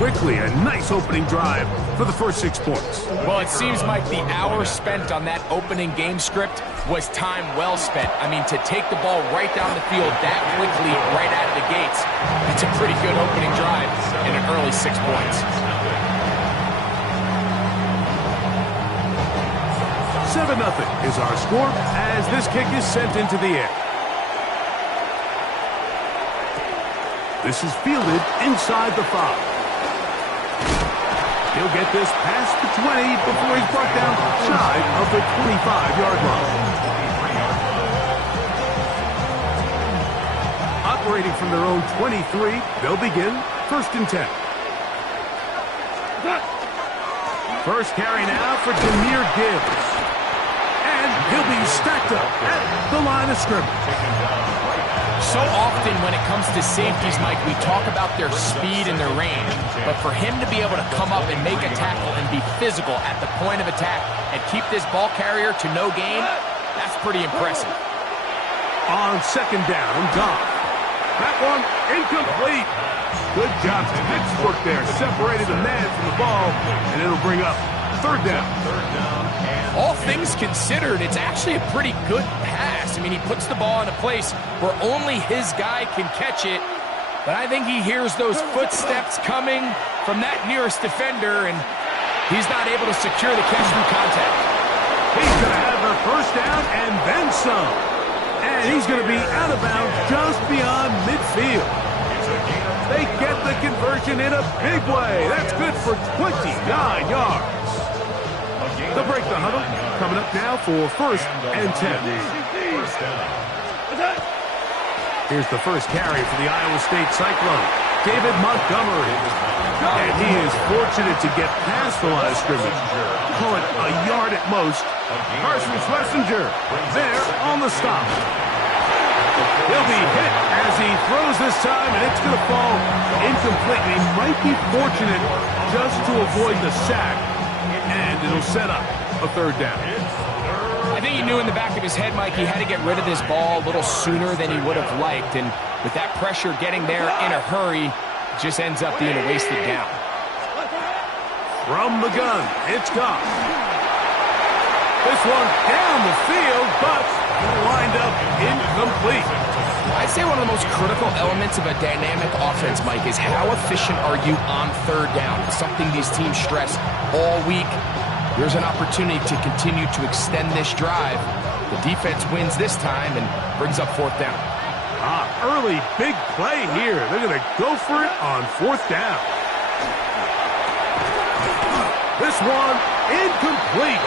quickly. A nice opening drive for the first 6 points. Well, it seems like the hour spent on that opening game script was time well spent. I mean, to take the ball right down the field that quickly right out of the gates, it's a pretty good opening drive and an early 6 points. 7-0 is our score as this kick is sent into the air. This is fielded inside the 5. He'll get this past the 20 before he's brought down shy of the 25-yard line. Operating from their own 23, they'll begin 1st and 10. First carry now for Jahmyr Gibbs. And he'll be stacked up at the line of scrimmage. So often when it comes to safeties, Mike, we talk about their speed and their range. But for him to be able to come up and make a tackle and be physical at the point of attack and keep this ball carrier to no gain, that's pretty impressive. On 2nd down, Goff. That one incomplete. Good job. Textbook there. Separated the man from the ball, and it'll bring up 3rd down. All things considered, it's actually a pretty good pass. I mean, he puts the ball in a place where only his guy can catch it. But I think he hears those footsteps coming from that nearest defender, and he's not able to secure the catch through contact. He's going to have the 1st down and then some. And he's going to be out of bounds just beyond midfield. They get the conversion in a big way. That's good for 29 yards. They'll break the huddle. Coming up now for 1st and 10. Here's the first carry for the Iowa State Cyclone, David Montgomery. And he is fortunate to get past the line of scrimmage. Call it a yard at most. Carson Schlesinger there on the stop. He'll be hit as he throws this time, and it's going to fall incomplete. He might be fortunate just to avoid the sack, and it'll set up a 3rd down. I think he knew in the back of his head, Mike, he had to get rid of this ball a little sooner than he would have liked. And with that pressure getting there in a hurry, it just ends up being a wasted down. From the gun, it's Goff. This one down the field, but lined up incomplete. I'd say one of the most critical elements of a dynamic offense, Mike, is how efficient are you on 3rd down? It's something these teams stress all week. There's an opportunity to continue to extend this drive. The defense wins this time and brings up 4th down. Early big play here. They're going to go for it on 4th down. This one incomplete.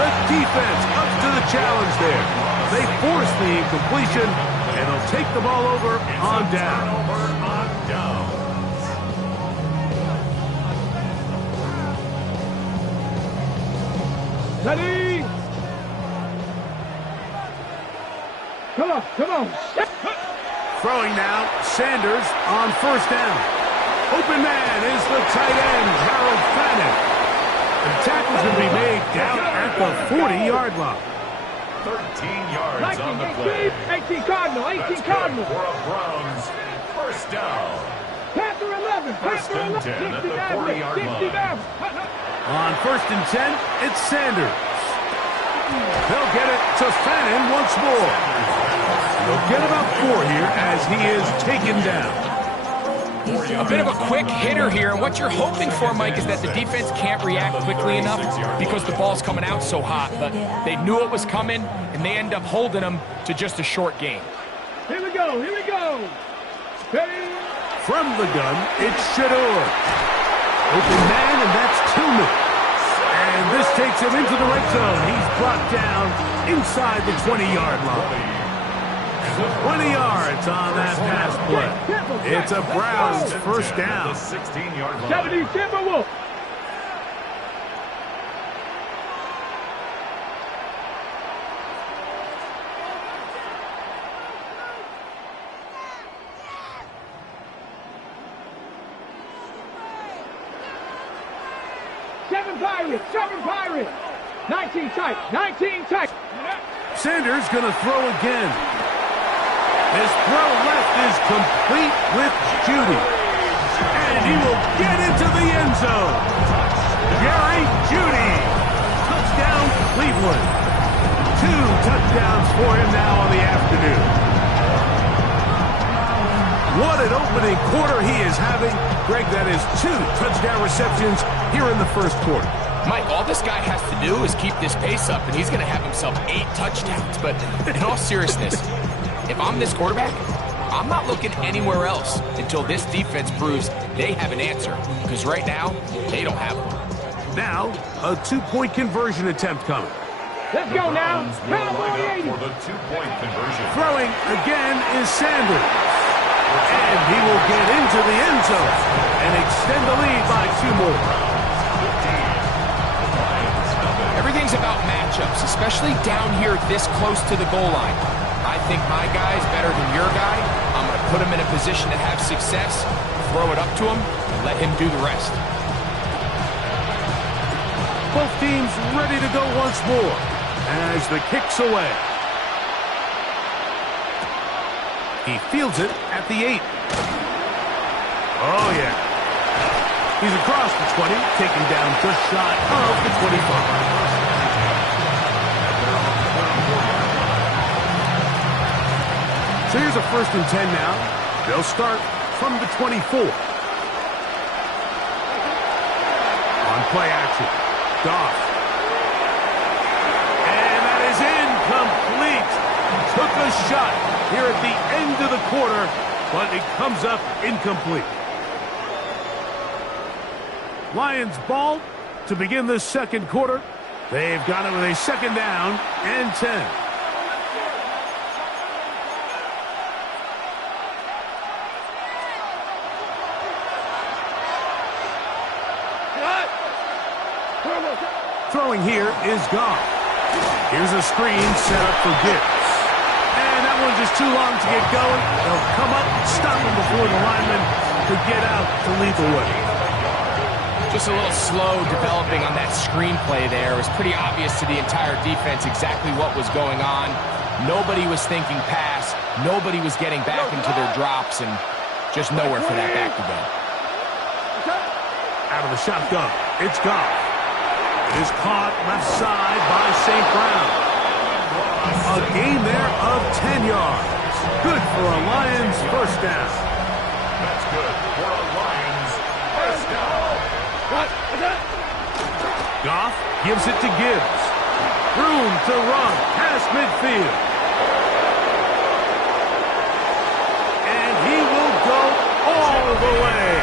The defense up to the challenge there. They force the incompletion, and they'll take the ball over on down. Ready? Come on, come on. Throwing now, Sanders on 1st down. Open man is the tight end, Harold Fannin. The tackle's going to be made down at the 40-yard line. 13 yards on the play. 18 Cardinal, 18 Cardinal. For a Browns 1st down. Panther 11, First and 10 at the 40-yard line. On 1st and 10, it's Sanders. They'll get it to Fannin once more. They'll get about 4 here as he is taken down. A bit of a quick hitter here, and what you're hoping for, Mike, is that the defense can't react quickly enough because the ball's coming out so hot, but they knew it was coming, and they end up holding them to just a short gain. Here we go, here we go. Ready? From the gun, it's Shedeur. Open man, and that's Tillman. And this takes him into the red zone. He's brought down inside the 20-yard line. 20 yards on that pass play. It's a Browns 1st down. 16-yard line. 70 Timberwolves. Seven Pirates. 19 tight, 19 tight. Sanders going to throw again. His throw left is complete with Judy. And he will get into the zone. Jerry Jeudy. Touchdown, Cleveland. 2 touchdowns for him now on the afternoon. What an opening quarter he is having. Greg, that is 2 touchdown receptions here in the first quarter. Mike, all this guy has to do is keep this pace up, and he's going to have himself 8 touchdowns. But in all seriousness, if I'm this quarterback, I'm not looking anywhere else until this defense proves they have an answer. Because right now, they don't have one. Now, a 2-point conversion attempt coming. Let's go now. Will line up for the 2-point conversion. Throwing again is Sanders. And he will get into the end zone and extend the lead by 2 more. Everything's about matchups, especially down here this close to the goal line. I think my guy is better than your guy. I'm going to put him in a position to have success, throw it up to him, and let him do the rest. Both teams ready to go once more as the kick's away. He fields it at the 8. Oh, yeah. He's across the 20, taken down just shy of the 25. So here's a 1st and 10 now. They'll start from the 24. On play action, Goff. And that is incomplete. Took a shot here at the end of the quarter, but it comes up incomplete. Lions ball to begin this second quarter. They've got it with a 2nd down and 10. Throwing here is Goff. Here's a screen set up for Gibbs. And that one just too long to get going. They'll come up and stop him before the lineman could get out to lead the way. Just a little slow developing on that screenplay there. It was pretty obvious to the entire defense exactly what was going on. Nobody was thinking pass. Nobody was getting back into their drops, and just nowhere for that back to go. Out of the shotgun, it's Goff. It is caught left side by St. Brown. A gain there of 10 yards. Good for a Lions 1st down. That's good for a Lions 1st down. Goff gives it to Gibbs. Room to run past midfield. And he will go all the way.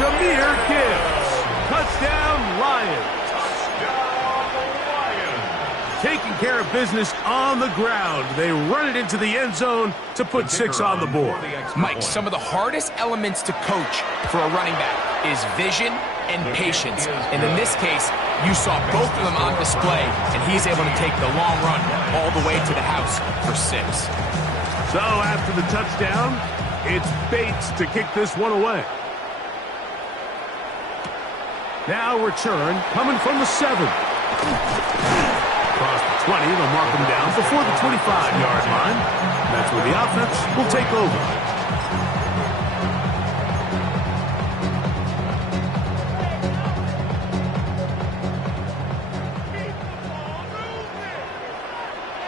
Jahmyr Gibbs. Touchdown, Lions. Taking care of business on the ground. They run it into the end zone to put 6 on the board. Mike, some of the hardest elements to coach for a running back is vision and patience. And in this case, you saw both of them on display, and he's able to take the long run all the way to the house for 6. So after the touchdown, it's Bates to kick this one away. Now return coming from the 7. Across the 20, they'll mark him down before the 25-yard line. That's where the offense will take over.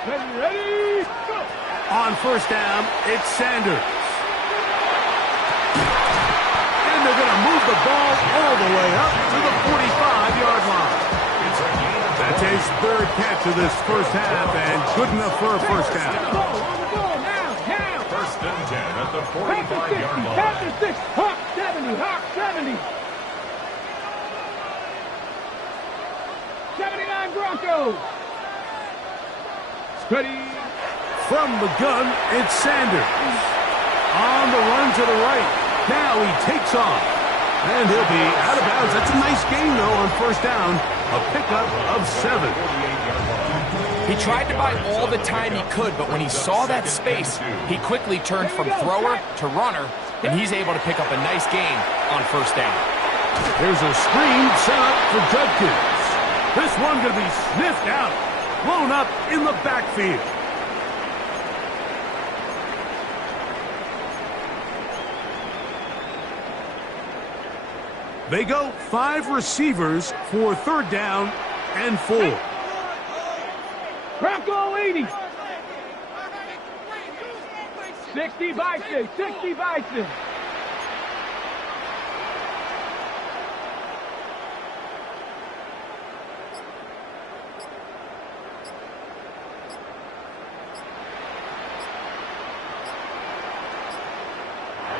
Ready, go! On 1st down, it's Sanders. And they're going to move the ball all the way up to the 45-yard line. That's his 3rd catch of this 1st half, and good enough for a 1st down. On the ball, now. 1st and 10 at the 45-yard line. Pass the 6, Hawk 70, Hawk 70. 79 Broncos. Steady. From the gun, it's Sanders. On the run to the right. Now he takes off. And he'll be out of bounds. That's a nice gain, though, on 1st down. A pickup of 7. He tried to buy all the time he could, but when he saw that space, he quickly turned from thrower to runner, and he's able to pick up a nice gain on 1st down. There's a screen set up for Judkins. This one going to be sniffed out. Blown up in the backfield. They go 5 receivers for 3rd down and 4. Bronco 80. 60 Bison. 60 Bison.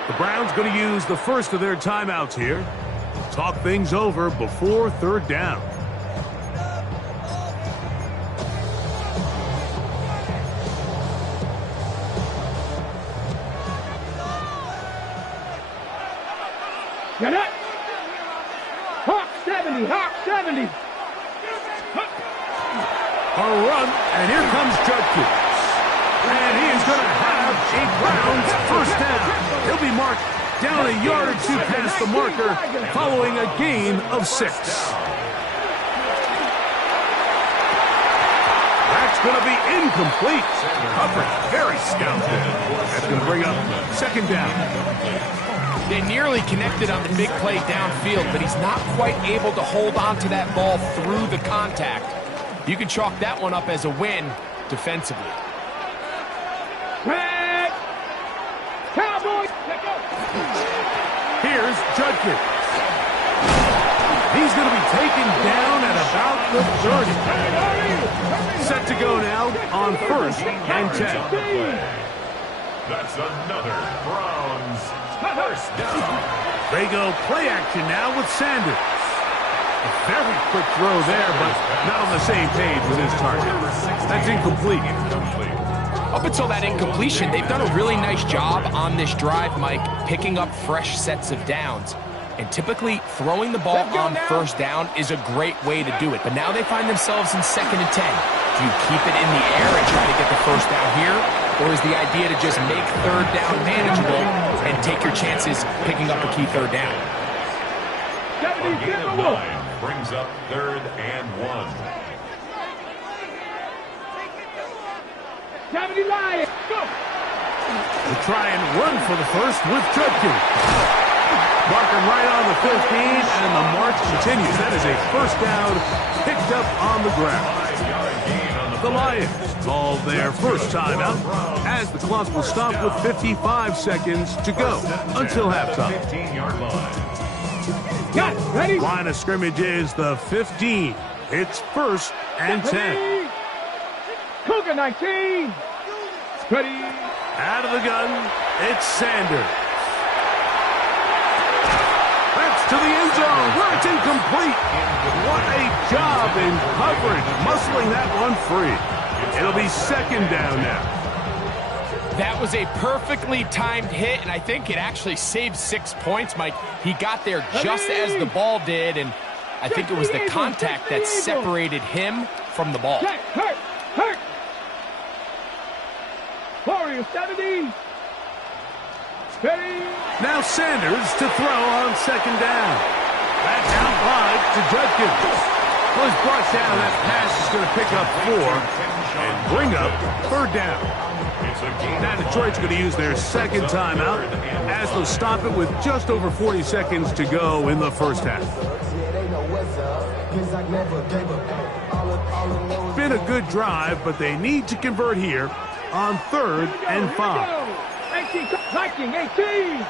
The Browns going to use the first of their timeouts here. Talk things over before 3rd down. Get it? Hawk 70, Hawk 70. A run, and here comes Judkins. And he is going to have a Browns first down. He'll be marked down a yard or 2 past the marker following a gain of 6. That's going to be incomplete. Coverage very stout. That's going to bring up 2nd down. They nearly connected on the big play downfield, but he's not quite able to hold on to that ball through the contact. You can chalk that one up as a win defensively. Red. Cowboys. Here's Judkins. He's going to be taken down at about the 30. Set to go now on 1st and 10. That's another Browns first down. They go play action now with Sanders. A very quick throw there, but not on the same page with his target. That's incomplete. Up until that incompletion, they've done a really nice job on this drive, Mike, picking up fresh sets of downs. And typically, throwing the ball on 1st down is a great way to do it. But now they find themselves in 2nd and 10. Do you keep it in the air and try to get the first down here? Or is the idea to just make 3rd down manageable and take your chances picking up a key 3rd down? Brings up 3rd and 1. 70 Lions. Go. They try and run for the first with Judkins. Marking right on the 15, and the march continues. That is a first down picked up on the ground. The Lions call their first timeout as the clock will stop with 55 seconds to go until halftime. 15-yard line. Got it. Ready? Line of scrimmage is the 15. It's 1st and 10. Cougar 19. Ready? Out of the gun, it's Sanders. That's to the end zone where it's incomplete. What a job in coverage, muscling that one free. It'll be 2nd down now. That was a perfectly timed hit, and I think it actually saved 6 points, Mike. He got there just as the ball did, and I think it was the contact that separated him from the ball. Hurt. Warrior 70. Ready? Now Sanders to throw on 2nd down. That's out wide to Judkins. Was brought down. That pass is going to pick up 4 and bring up 3rd down. Now Detroit's going to use their 2nd timeout as they'll stop it with just over 40 seconds to go in the first half. Been a good drive, but they need to convert here on 3rd and 5. 18, Viking 18.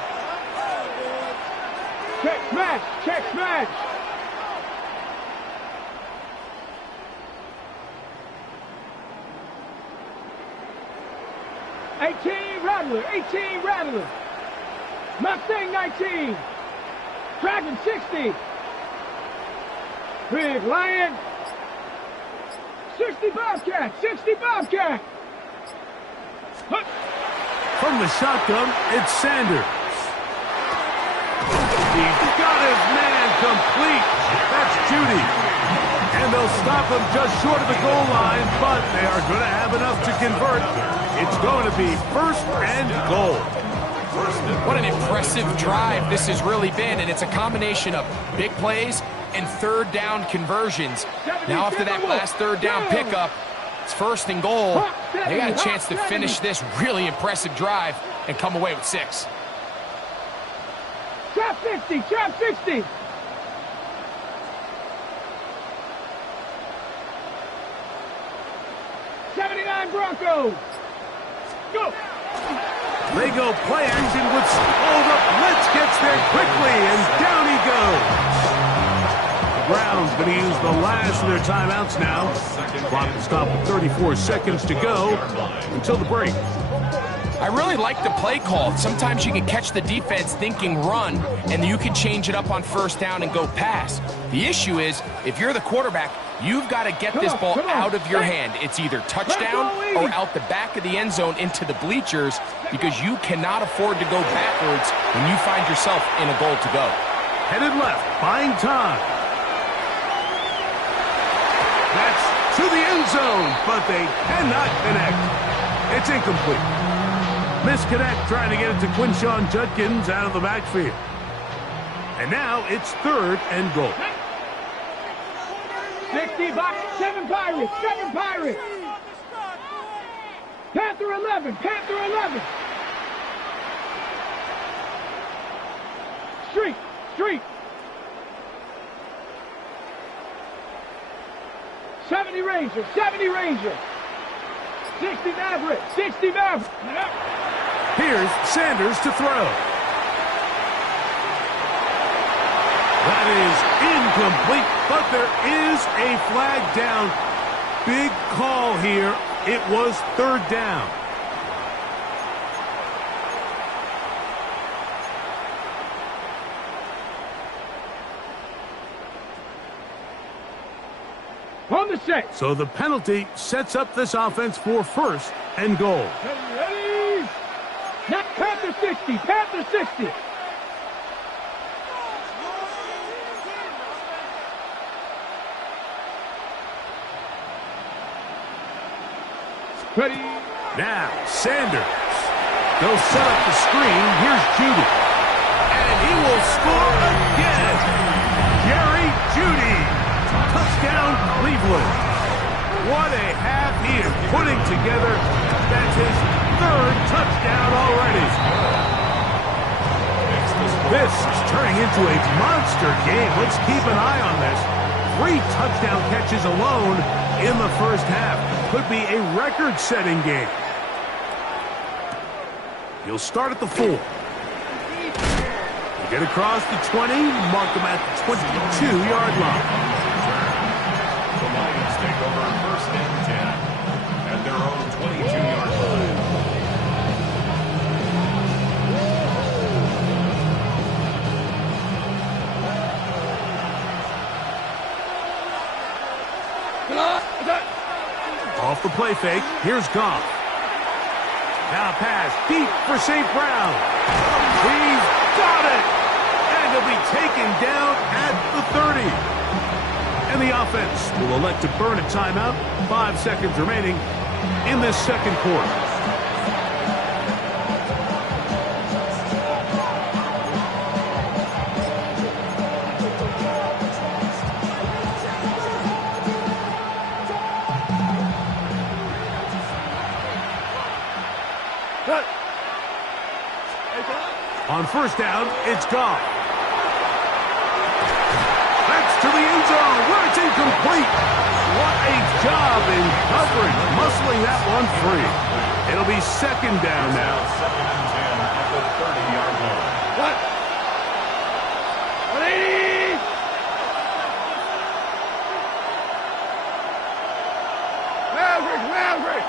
Check smash. 18 Rattler. Mustang 19. Dragon 60. Big Lion. 60 Bobcat. From the shotgun, it's Sanders. He's got his man complete. That's Judy. And they'll stop him just short of the goal line, but they are going to have enough to convert. It's going to be 1st and goal. What an impressive drive this has really been, and it's a combination of big plays and 3rd down conversions. Now after that last 3rd down pickup, it's 1st and goal. They got a chance to finish this really impressive drive and come away with 6. Trap 60. line, Broncos. Go. They go play action with hold up. Blitz gets there quickly, and down he goes. The Browns going to use the last of their timeouts now. Clock will stop with 34 seconds to go until the break. I really like the play call. Sometimes you can catch the defense thinking run, and you can change it up on first down and go pass. The issue is, if you're the quarterback, you've got to get this ball out of your hand. It's either touchdown or out the back of the end zone into the bleachers, because you cannot afford to go backwards when you find yourself in a goal to go. Headed left, buying time. That's to the end zone, but they cannot connect. It's incomplete. Misconnect, trying to get it to Quinshon Judkins out of the backfield. And now it's 3rd and goal. 60 box, 7 Pirates, 7 Pirates. Panther 11, Panther 11. Street, street. 70 Ranger, 70 Ranger. 60 Maverick, 60 Maverick. Here's Sanders to throw. That is incomplete, but there is a flag down. Big call here. It was 3rd down. On the set. So the penalty sets up this offense for 1st and goal. Ready? Not Panther 60, Panther 60. Ready? Now, Sanders. They'll set up the screen. Here's Judy. And he will score again. Jerry Judy. Touchdown, Cleveland. What a half he is putting together. That's his 3rd touchdown already. This is turning into a monster game. Let's keep an eye on this. 3 touchdown catches alone in the first half. Could be a record-setting game. He'll start at the 4. Get across the 20, mark him at the 22-yard line. The Lions take over 1st and 10 at their own 22-yard line. Off the play fake, here's Goff. Now pass deep for St. Brown. He's got it! And he'll be taken down at the 30. And the offense will elect to burn a timeout. 5 seconds remaining in this 2nd quarter. On 1st down, it's Goff. That's to the end zone, where it's incomplete. What a job in coverage, muscling that one free. It'll be 2nd down now. 2nd and 10 at the 30-yard line. What? 180! Maverick, Maverick!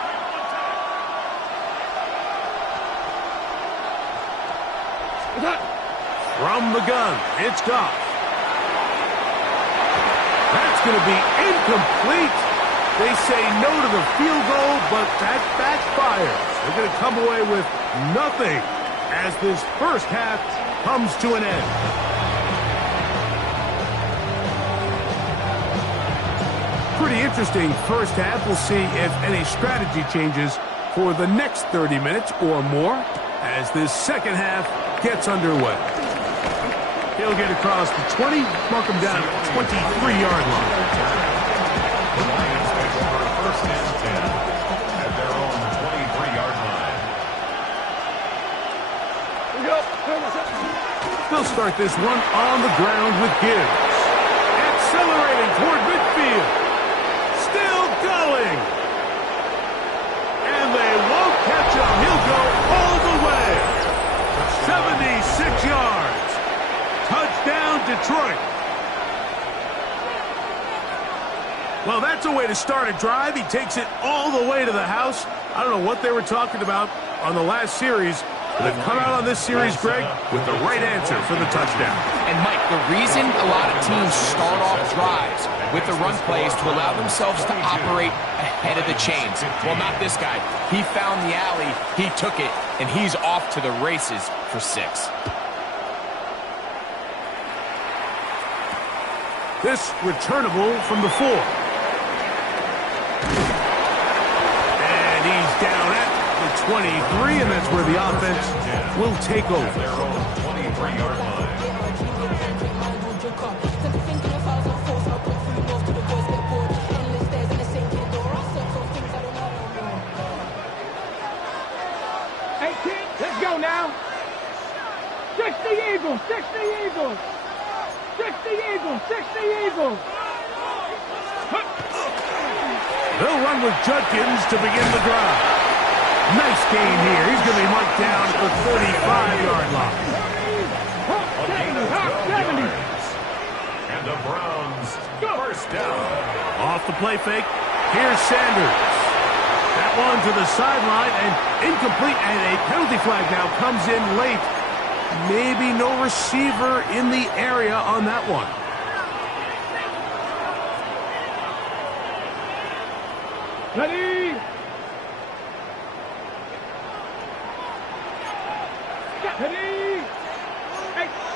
From the gun, it's Goff. That's going to be incomplete. They say no to the field goal, but that backfires. They're going to come away with nothing as this first half comes to an end. Pretty interesting first half. We'll see if any strategy changes for the next 30 minutes or more as this second half gets underway. He'll get across the 20, mark him down at the 23-yard line. The Lions take over 1st and 10 at their own 23-yard line. They'll start this one on the ground with Gibbs. Accelerating toward midfield. Still going. Well, that's a way to start a drive. He takes it all the way to the house. I don't know what they were talking about on the last series, but they've come out on this series, Greg, with the right answer for the touchdown. And, Mike, the reason a lot of teams start off drives with the run plays to allow themselves to operate ahead of the chains. Well, not this guy. He found the alley, he took it, and he's off to the races for 6. This returnable from the 4. And he's down at the 23, and that's where the offense will take over. Their own 23-yard line. Let's go now. 60 Eagles, 60 Eagles. 60 Eagles, 60 Eagles. They'll run with Judkins to begin the drive. Nice gain here. He's going to be marked down at the 35-yard line. A gain of 12 yards. And the Browns first down. Off the play fake. Here's Sanders. That one to the sideline and incomplete, and a penalty flag now comes in late. Maybe no receiver in the area on that one. Ready? Ready?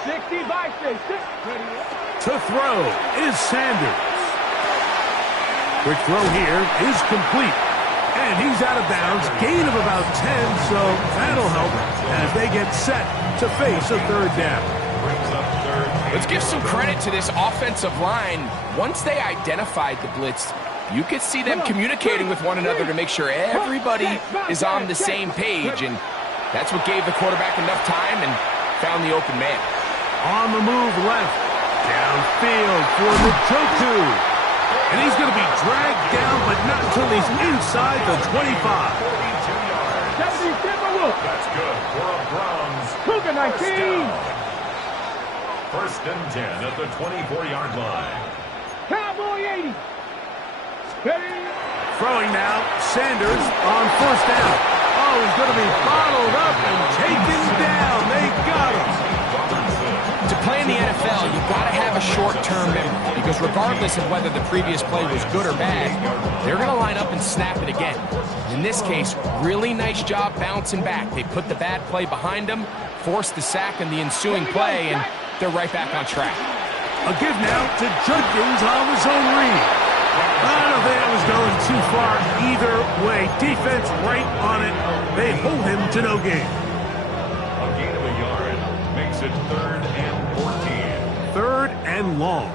60 by 6. Ready? To throw is Sanders. Quick throw here is complete. And he's out of bounds. Gain of about 10, so that'll help as they get set to face a third down. Brings up third. Let's give some credit to this offensive line. Once they identified the blitz, you could see them communicating with one another to make sure everybody is on the same page, and that's what gave the quarterback enough time and found the open man. On the move left. Downfield for Njoku. And he's going to be dragged down, but not until he's inside the 25. 42 yards. 70 Timberwolves. That's good for a Browns. Cougar 19. First and 10 at the 24-yard line. Cowboy 80. Ready? Throwing now, Sanders on first down. Oh, he's going to be bottled up and taken down. They got him. To play in the NFL, you've got to have a short-term memory, because regardless of whether the previous play was good or bad, they're going to line up and snap it again. In this case, really nice job bouncing back. They put the bad play behind them, forced the sack in the ensuing play, and they're right back on track. A give now to Judkins on the zone read. I don't think that was going too far either way. Defense right on it. They hold him to no gain. A gain of a yard makes it 3rd and 14. 3rd and long.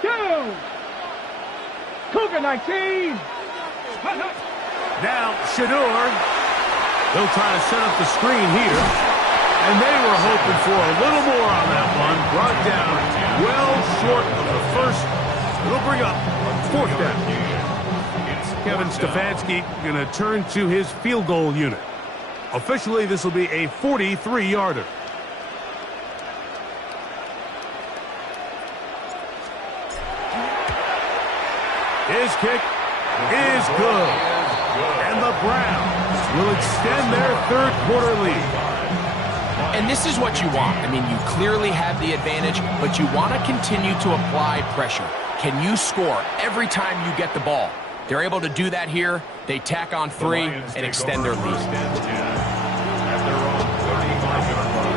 Two. Cougar 19. Now, Shador. They'll try to set up the screen here. And they were hoping for a little more on that one. Brought down well short of the first. It'll bring up 4th down. Kevin Stefanski going to turn to his field goal unit. Officially, this will be a 43-yarder. His kick is good. And the Browns will extend their 3rd quarter lead. And this is what you want. I mean, you clearly have the advantage, but you want to continue to apply pressure. Can you score every time you get the ball? They're able to do that here. They tack on 3 and extend their lead. First and 10 at their own 35-yard line.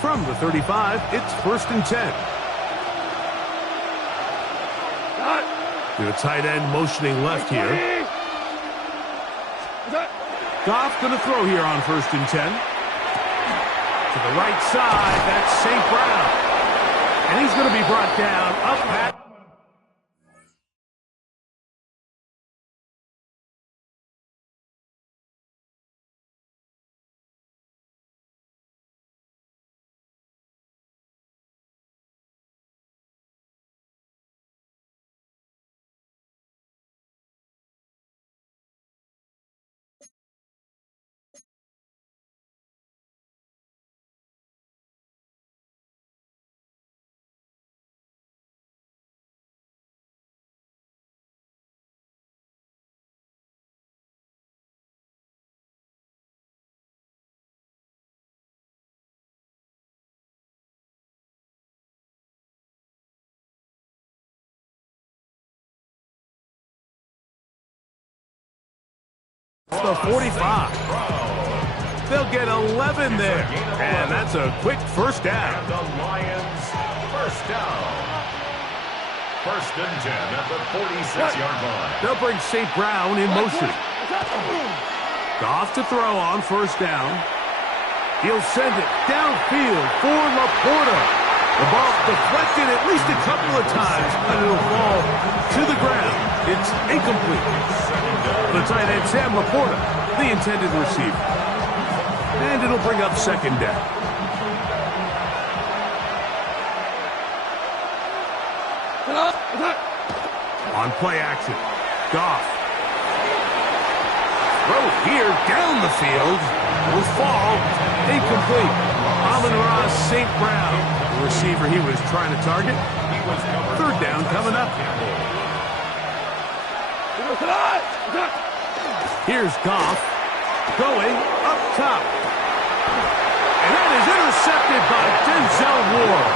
From the 35, it's 1st and 10. The tight end motioning left here. Goff going to throw here on 1st and 10. To the right side, that's St. Brown. And he's going to be brought down up at The 45. They'll get 11 there. And that's a quick first down. And the Lions first down. First and 10 at the 46-yard line. They'll bring St. Brown in motion. Goff to throw on first down. He'll send it downfield for Laporta. The ball deflected at least a couple of times, but it'll fall to the ground. It's incomplete. The tight end, Sam Laporta, the intended receiver. And it'll bring up second down. On play action, Goff. Throw here down the field. Will fall. Incomplete. Amon-Ra St. Brown, the receiver he was trying to target. Third down coming up. Here's Goff going up top. And that is intercepted by Denzel Ward.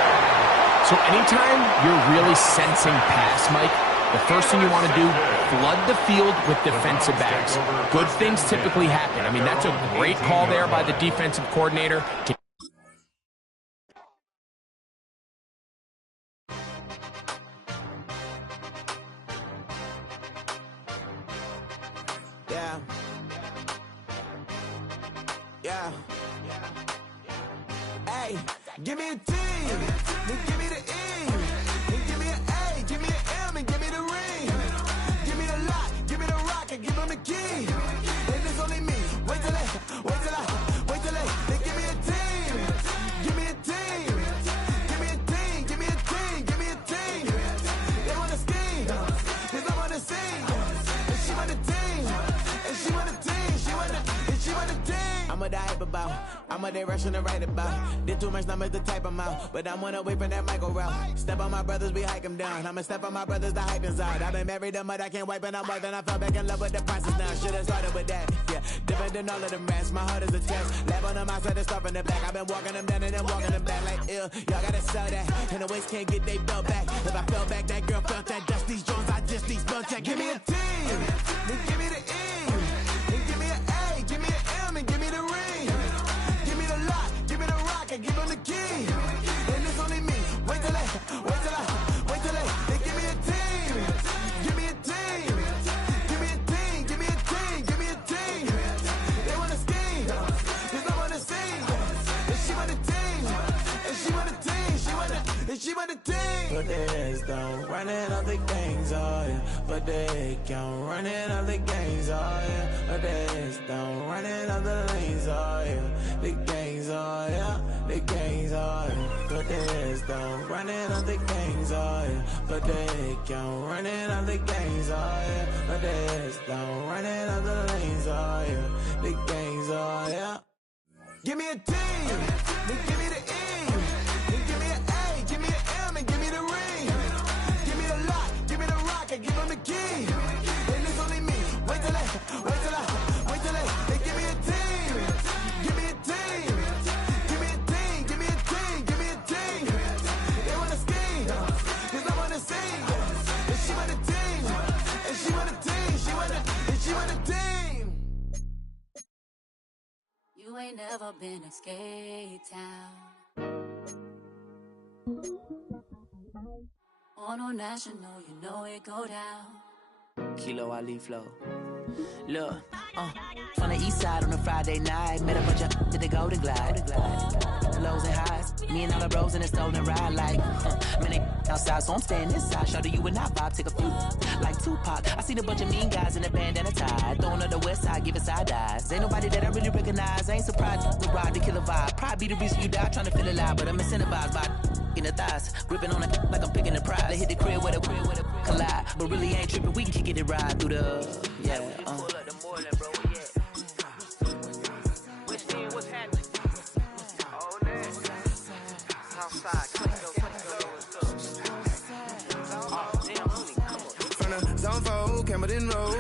So anytime you're really sensing pass, Mike, the first thing you want to do, flood the field with defensive backs. Good things typically happen. I mean, that's a great call there by the defensive coordinator. Yeah. Hey, give me a T, then give me the E, then give me an A, give me an M, and give me the ring. Give me the lock, give me the rock, and give them the key. And it's only me. Wait till they, then give me a team. Give me a team. Give me a team, give me a team, give me a team. They want to scheme, cause I want to sing. And she want the team, and she want the team, she want the team. I'm what I hype about, I'm what they rushing to write about. Did too much numbers to type them out, but I'm one away from that Michael route. Step on my brothers, we hike them down. I'ma step on my brothers, the hype inside. I've been married them, but I can't wipe and I'm wiping. I fell back in love with the process now. Should've started with that, yeah. Different than all of them rats, my heart is a test. Lab on them outside and stuff in the back. I've been walking them down and then walking them back like ill. Y'all gotta sell that, and the waist can't get they belt back. If I fell back, that girl felt that. Dust these Jones, I just these belt check. Give me a T, then give me the E, then give me an A, give me an M, and give me the ring. Give me the lock, give me the rock, and give them the key. And it's only me. Wait till they, then give me a team. Give me a team. Give me a team, give me a team, give me a team. They wanna scheme, cause I wanna sing. And she want a team, and she want a team, she want a team. But there's don't running all the gangs, oh yeah. But they can't running all the gangs, oh yeah. But there's don't running all the lanes, oh yeah. The gangs, oh yeah. The gangs, oh yeah. But there's don't running all the gangs, oh yeah. But they can't running all the gangs, oh yeah. But there's don't running all the lanes, oh yeah. The gangs, oh yeah. Give me a T, then give me the E, then give me an A, give me an M, and give me the ring. Give me the lock, give me the rock, and give them the key. And it's only me. Wait till they, then give me a team. Give me a team. Give me a team, give me a team, give me a team. They wanna scheme, cause I wanna sing. And she want a team, and she want a team, she want a team. You ain't never been a skate town. On no national, you know it go down. Kilo Ali Flow. Look, from the east side on a Friday night, met a bunch of to the Golden Glide. Lows and highs, me and all the bros in a stolen ride like, man, they outside, so I'm staying inside. Shout to you and I vibe, take a few, like Tupac. I seen a bunch of mean guys in a band and a tie, throwing up the west side, giving side eyes. Ain't nobody that I really recognize, I ain't surprised to ride the killer vibe. Probably be the reason you die, trying to feel alive, but I'm incentivized by in the thighs, gripping on it like I'm picking the prize. They hit the crib with a collide, but really ain't tripping. We can kick it ride through the Pull up the Moreland, bro. Which team was happening? Oh, Southside, From the zone 4, Campbellton Road.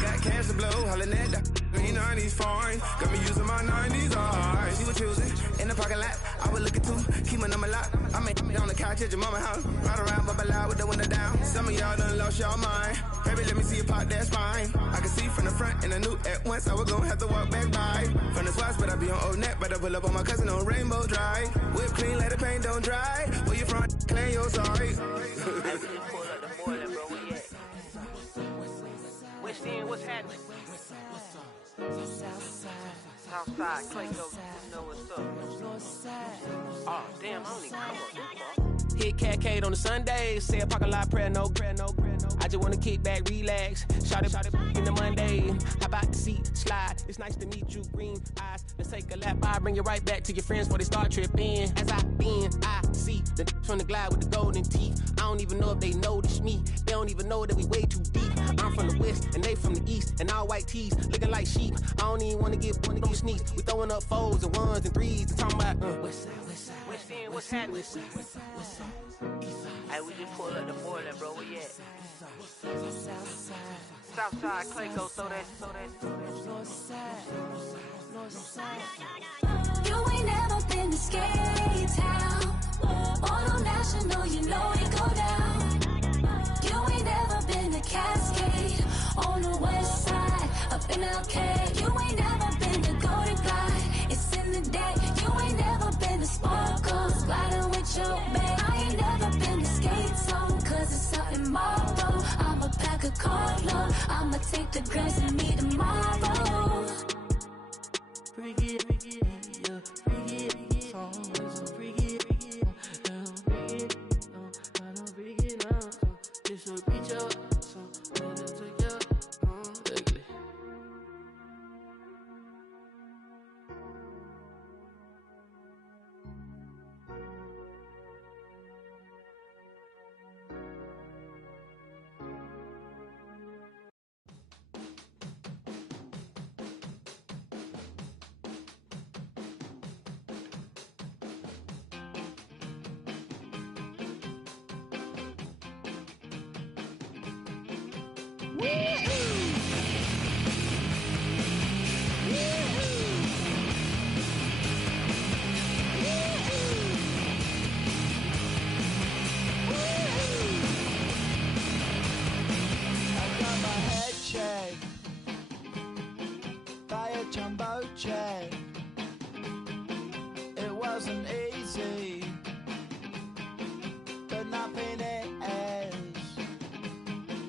Got cash to blow, hollering at the green 90s foreign. Got me using my 90s, alright. She was choosing in the parking lot. I was looking too, keep my number locked. I made on the couch at your mama house. Ride around, bubble loud with the window down. Some of y'all done lost y'all mind. Baby, let me see you pop, that's fine. I can see from the front and I knew at once I was gonna have to walk back by. From the spots, but I be on Old Net. But I pull up on my cousin on Rainbow Drive. Whip clean, let the paint don't dry. Where you from? Claim your sorry. West End, what's happening? Southside, Clayco, you know what's up. Oh, damn, I don't even come up this far. Hit Catcade on the Sundays. Say a parking lot prayer, no. I just wanna kick back, relax. Shout it in the Monday. How about the seat slide? It's nice to meet you, green eyes. Let's take a lap. I bring you right back to your friends before they start tripping. As I bend, I see the from the glide with the golden teeth. I don't even know if they notice me. They don't even know that we way too deep. I'm from the west and they from the east, and all white tees looking like sheep. I don't even wanna get one of them sneaks. We throwing up fours and ones and threes and talking about West End, what's happening? Hey, we just pulled up the border, bro. Where you at? Southside, Clayco, throw that. You ain't never been to Skate Town. On National, you know it go down. You ain't never been to Cascade. On the west side, up in LK. You ain't never been to Golden Glide. It's in the day. You ain't never been to Sparkles, gliding with your babe. I ain't never been to Skate Zone, cause it's out in Marlboro. I'ma pack a carload. I'ma take the grass and meet tomorrow. freaky, yeah, freaky, song is so freaky, I don't freaky now, it's so reach out, so let it take you, ugly. It wasn't easy, but nothing is.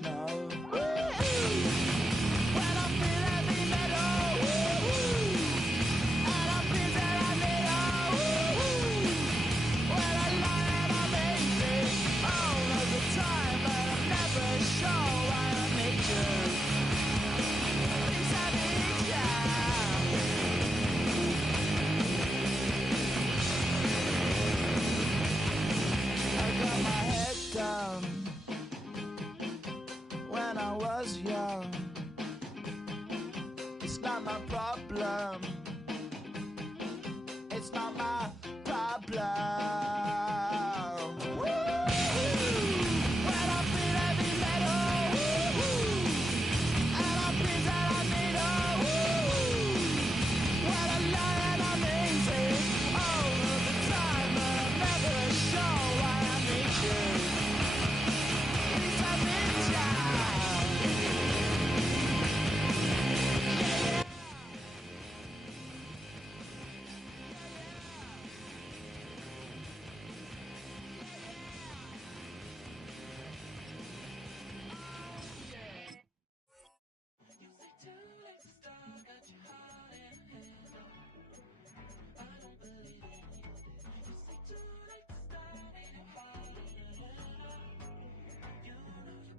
No. When I feel heavy metal, and I feel that I need when I lie and I'm easy all of the time, but I'm never sure why I need you. Please, I need you. Got my head down when I was young. It's not my problem. It's not my problem. When I feel heavy metal, and I feel that I need when I lie and I'm easy all of the time, but I'm never sure why I need you. Please I need you.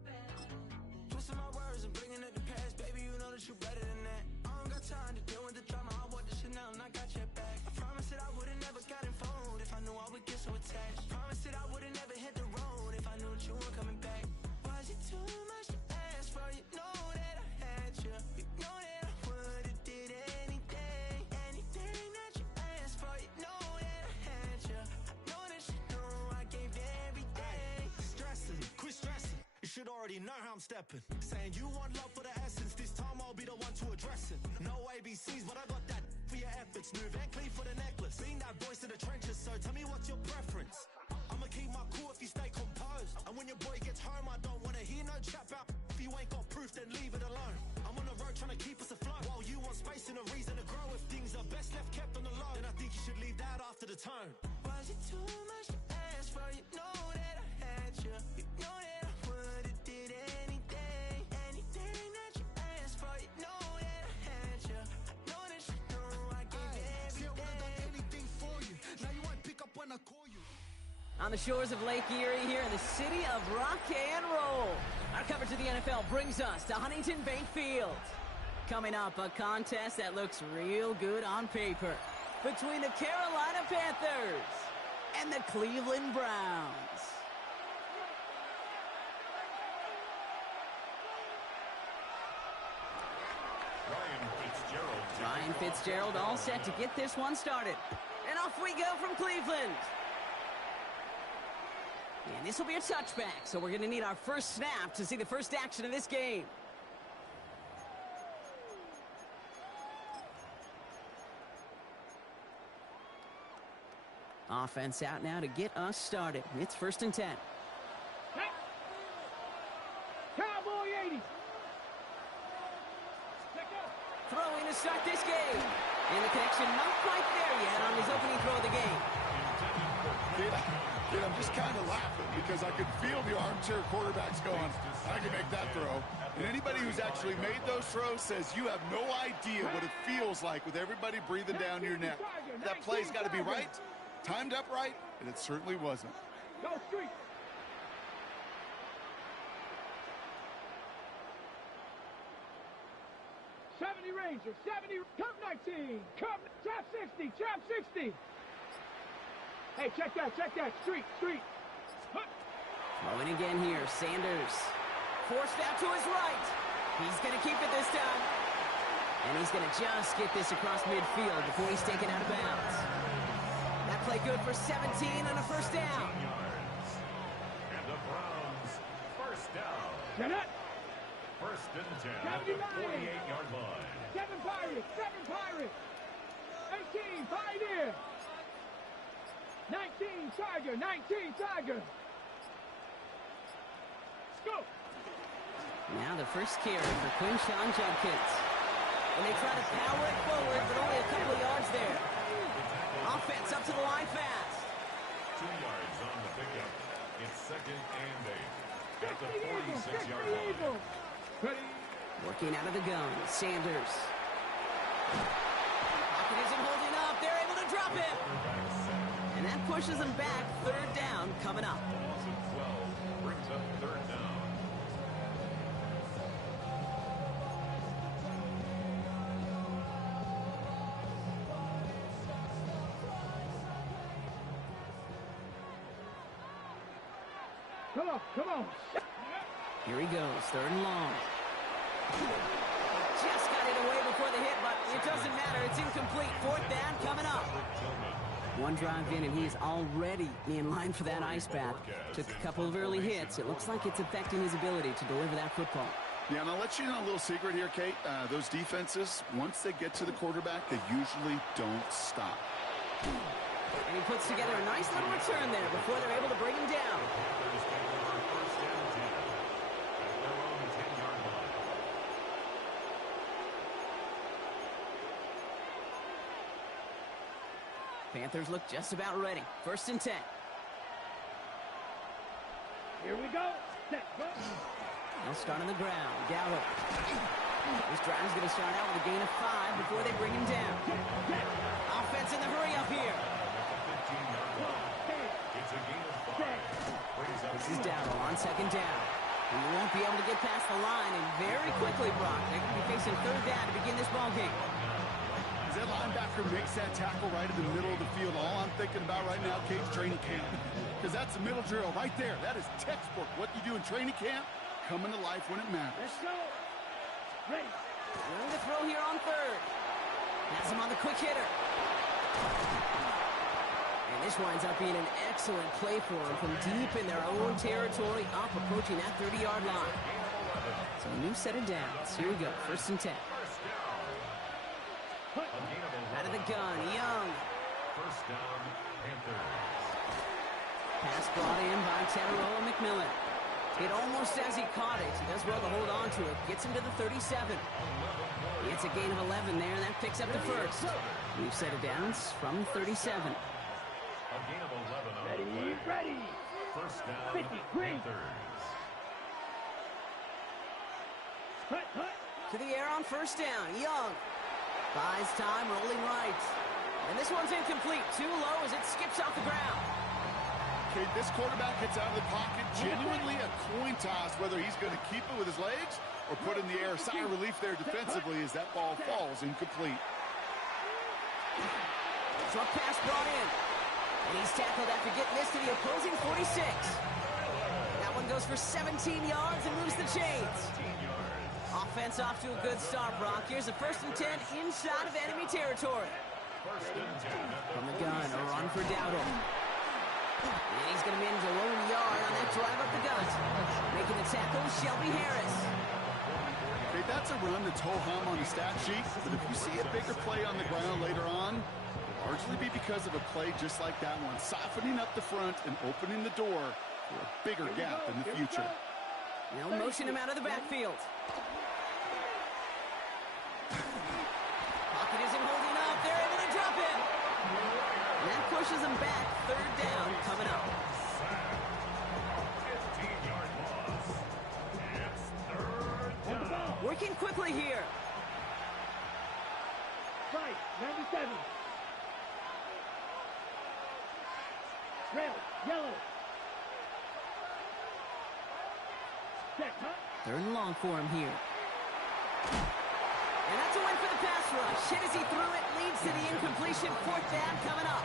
Yeah. Twisting my words and bringing up the past, baby, you know that you're better than that. I don't got time to deal with the drama, I want the Chanel and I got your back. I promised that I would've never gotten phoned if I knew I would get so attached. I promised that I would've never hit the road if I knew that you weren't coming back. Was it too much to ask for? You know that I had you. You know that I would've did anything that you asked for. You know that I had you. I know that you know I gave everything. Stressing, quit stressing. You should already know how I'm stepping. Saying you want love for the essence, this time I'll be the one to address it. No ABCs, but I got that for your efforts. Move and clean for the necklace. Being that voice in the trenches, so tell me what's your preference. I'ma keep my On the shores of Lake Erie here in the city of rock and roll. Our coverage of the NFL brings us to Huntington Bank Field. Coming up, a contest that looks real good on paper between the Carolina Panthers and the Cleveland Browns. Ryan Fitzgerald all set to get this one started. And off we go from Cleveland. And this will be a touchback, so we're going to need our first snap to see the first action of this game. Offense out now to get us started. It's 1st and 10. Cowboy 80. Throwing to start this game. And the connection not quite there yet on his opening throw of the game. Kid, I'm just kind of laughing because I could feel the armchair quarterbacks going, I can make that throw. And anybody who's actually made those throws says you have no idea what it feels like with everybody breathing down your neck. That play's got to be right, timed up right, and it certainly wasn't. Go street. Ranger, 70, Cub 19, Cub, trap 60, trap 60. Hey, check that, street. Throwing again here, Sanders. Forced out to his right. He's going to keep it this time. And he's going to just get this across midfield before he's taken out of bounds. That play good for 17 and a first down. And the Browns, first down. Jeanette. 1st and 10 at the 48-yard line. 7 Pirates. 18, Pioneer. 19, Tiger. Scoop. Now the first carry for Quinshawn Judkins. And they try to power it forward, but only a couple of yards there. Offense up to the line fast. 2 yards on the pickup. It's 2nd and 8 at the 46-yard line. Working out of the gun, Sanders. Pocket isn't holding up. They're able to drop it. And that pushes them back. 3rd down coming up. 12 brings up 3rd down. Come on. Here he goes, 3rd and long. Just got it away before the hit, but it doesn't matter. It's incomplete. 4th down coming up. One drive in, and he is already in line for that ice bath. Took a couple of early hits. It looks like it's affecting his ability to deliver that football. Yeah, and I'll let you know a little secret here, Kate. Those defenses, once they get to the quarterback, they usually don't stop. And he puts together a nice little return there before they're able to bring him down. Panthers look just about ready. 1st and 10. Here we go. They'll start on the ground. Gallup. This drive's going to start out with a gain of 5 before they bring him down. Offense in the hurry up here. This is Darrell on 2nd down. He won't be able to get past the line, and very quickly, Brock, they're going to be facing 3rd down to begin this ball game. As that linebacker makes that tackle right in the middle of the field, all I'm thinking about right now, Kate's training camp. Because that's the middle drill right there. That is textbook. What you do in training camp, coming to life when it matters. Let's go. Ready. Willing to throw here on 3rd. Has him on the quick hitter. And this winds up being an excellent play for him from deep in their own territory, up approaching that 30-yard line. So a new set of downs. Here we go, 1st and 10. Out of the gun, Young. 1st down, Panthers. Pass brought in by Teteroa McMillan. Hit almost as he caught it. He does well to hold on to it. Gets him to the 37. He gets a gain of 11 there, and that picks up the 1st. New set of downs from 37. A gain of 11 on the play. Ready. 1st down, 50, green. Panthers. To the air on 1st down, Young. Buys time, rolling right. And this one's incomplete. Too low as it skips off the ground. Okay, this quarterback gets out of the pocket, genuinely a coin toss, whether he's going to keep it with his legs or put it in the air. Sigh of relief there defensively as that ball falls incomplete. Short pass brought in. And he's tackled after getting this to the opposing 46. That one goes for 17 yards and moves the chains. Offense off to a good start, Brock. Here's a 1st and 10 inside of enemy territory. From the gun, a run for Dowdle. And he's going to manage a lone yard on that drive up the gut. Making the tackle, Shelby Harris. Okay, that's a run that's ho-hum on the stat sheet, but if you see a bigger play on the ground later on, it'll largely be because of a play just like that one, softening up the front and opening the door for a bigger gap in the future. Now motion him out of the backfield. Pocket isn't holding up. They're able to drop him. And that pushes him back. 3rd down coming up. Working quickly here. Right, 97. Red, yellow. Check, huh? 3rd and long for him here. And that's a win for the pass rush. Hit as he threw it, leads to the incompletion. 4th down coming up.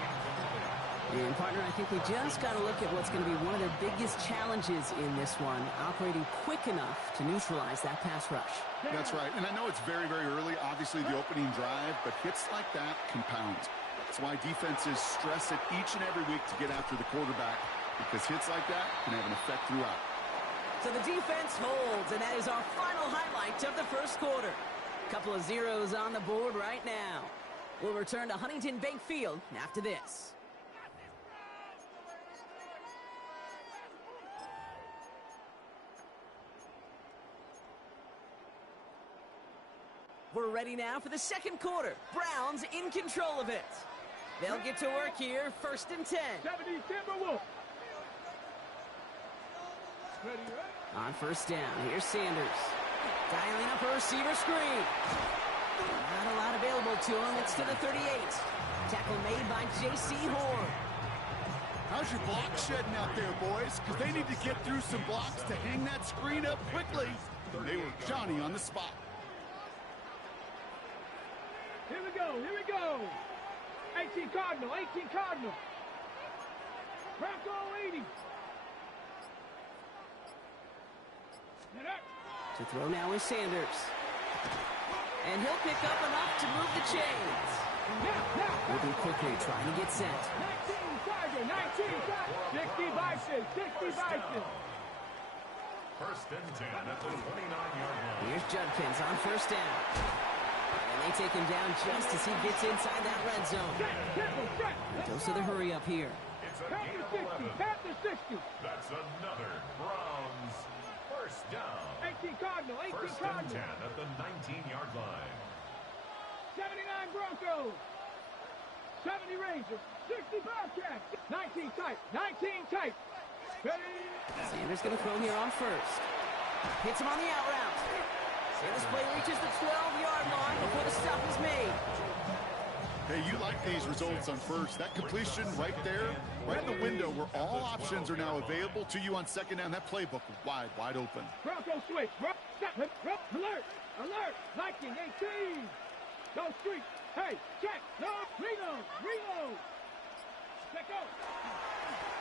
And, partner, I think we just got to look at what's going to be one of their biggest challenges in this one, operating quick enough to neutralize that pass rush. That's right, and I know it's very, very early, obviously the opening drive, but hits like that compound. That's why defenses stress it each and every week to get after the quarterback, because hits like that can have an effect throughout. So the defense holds, and that is our final highlight of the 1st quarter. Couple of zeros on the board right now. We'll return to Huntington Bank Field after this. We're ready now for the 2nd quarter. Browns in control of it. They'll get to work here, 1st and 10. 70 Timberwolves. On 1st down, here's Sanders. Dialing up a receiver screen. Not a lot available to him. It's to the 38. Tackle made by J.C. Horn. How's your block shedding out there, boys? Because they need to get through some blocks to hang that screen up quickly. They were Johnny on the spot. Here we go, here we go. 18 Cardinal, 18 Cardinal. Bronco 80. To throw now is Sanders. And he'll pick up enough to move the chains. Moving quickly, trying to get set. 19 Tiger, 19 Tiger. 60 Bison, 60 Bison. 1st and 10 at the 29-yard line. Here's Judkins on 1st down. And they take him down just as he gets inside that red zone. Dose of the hurry up here. It's a gain of 11. Panther 60. That's another Browns 1st down. 18 Cardinal, 18 1st Cardinal. and 10 at the 19-yard line. 79 Broncos. 70 Rangers. 60 Bobcats. 19 tight, 19 tight. Ready? Sanders going to throw here on 1st. Hits him on the out route. And this play reaches the 12-yard line before the stop is made. Hey, you like these results on 1st. That completion right there, right in the window where all options are now available to you on 2nd down. That playbook wide open. Bronco switch. Alert. Alert. 19, 18. Go street. Hey, check. No. Reload. Check out.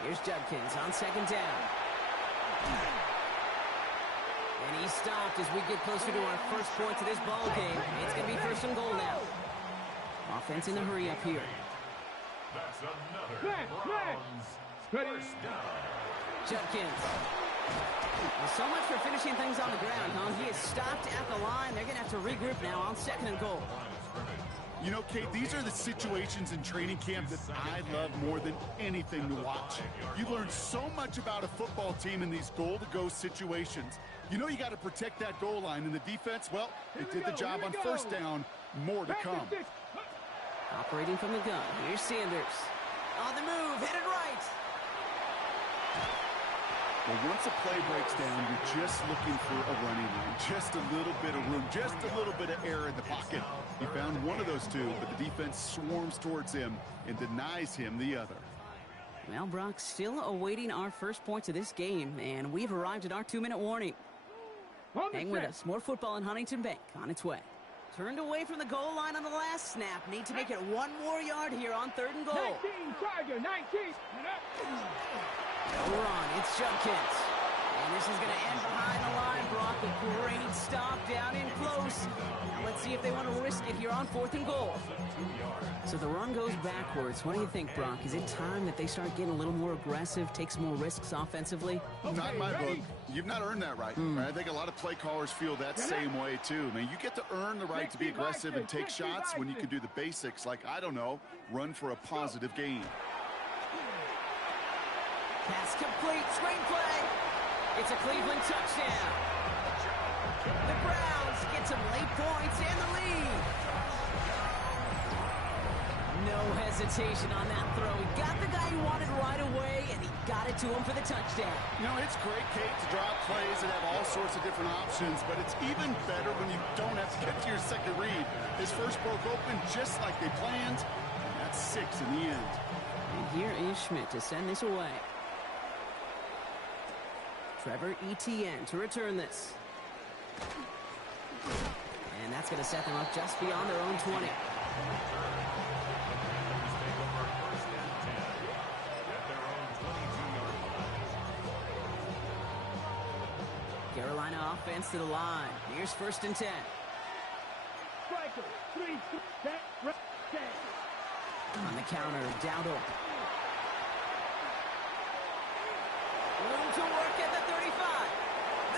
Here's Judkins on 2nd down. And he's stopped as we get closer to our 1st point to this ball game. It's going to be 1st and goal now. Offense in the hurry up here. That's another Browns 1st down. Judkins. Well, so much for finishing things on the ground, huh? He is stopped at the line. They're going to have to regroup now on 2nd and goal. You know, Kate, these are the situations in training camp that I love more than anything to watch. You learn so much about a football team in these goal-to-go situations. You know you got to protect that goal line, and the defense, well, they did the job on 1st down. More to come. Operating from the gun, here's Sanders. On the move, headed right. Well, once a play breaks down, you're just looking for a running room, just a little bit of room, just a little bit of air in the pocket. He found one of those two, but the defense swarms towards him and denies him the other. Well, Brock, still awaiting our first points of this game, and we've arrived at our 2-minute warning. Hang with us. More football in Huntington Bank on its way. Turned away from the goal line on the last snap. Need to make it 1 more yard here on 3rd and goal. 19, Charger, 19. No run. It's Judkins. And this is going to end behind the line, Brock. A great stop down in close. Now let's see if they want to risk it here on 4th and goal. So the run goes backwards. What do you think, Brock? Is it time that they start getting a little more aggressive, take some more risks offensively? Not in my book. You've not earned that right. I think a lot of play callers feel that same way, too. I mean, you get to earn the right to be aggressive and take shots when you can do the basics, like, I don't know, run for a positive gain. Pass complete. Screenplay. It's a Cleveland touchdown. The Browns get some late points and the lead. No hesitation on that throw. He got the guy he wanted right away, and he got it to him for the touchdown. You know, it's great, Kate, to drop plays and have all sorts of different options, but it's even better when you don't have to get to your second read. His first broke open just like they planned, and that's 6 in the end. And here is Schmidt to send this away. Trevor Etienne to return this. And that's going to set them up just beyond their own 20. Carolina offense to the line. Here's 1st and 10. Striker, 3, set, set. On the counter, Dowdle. Room to work at the 35.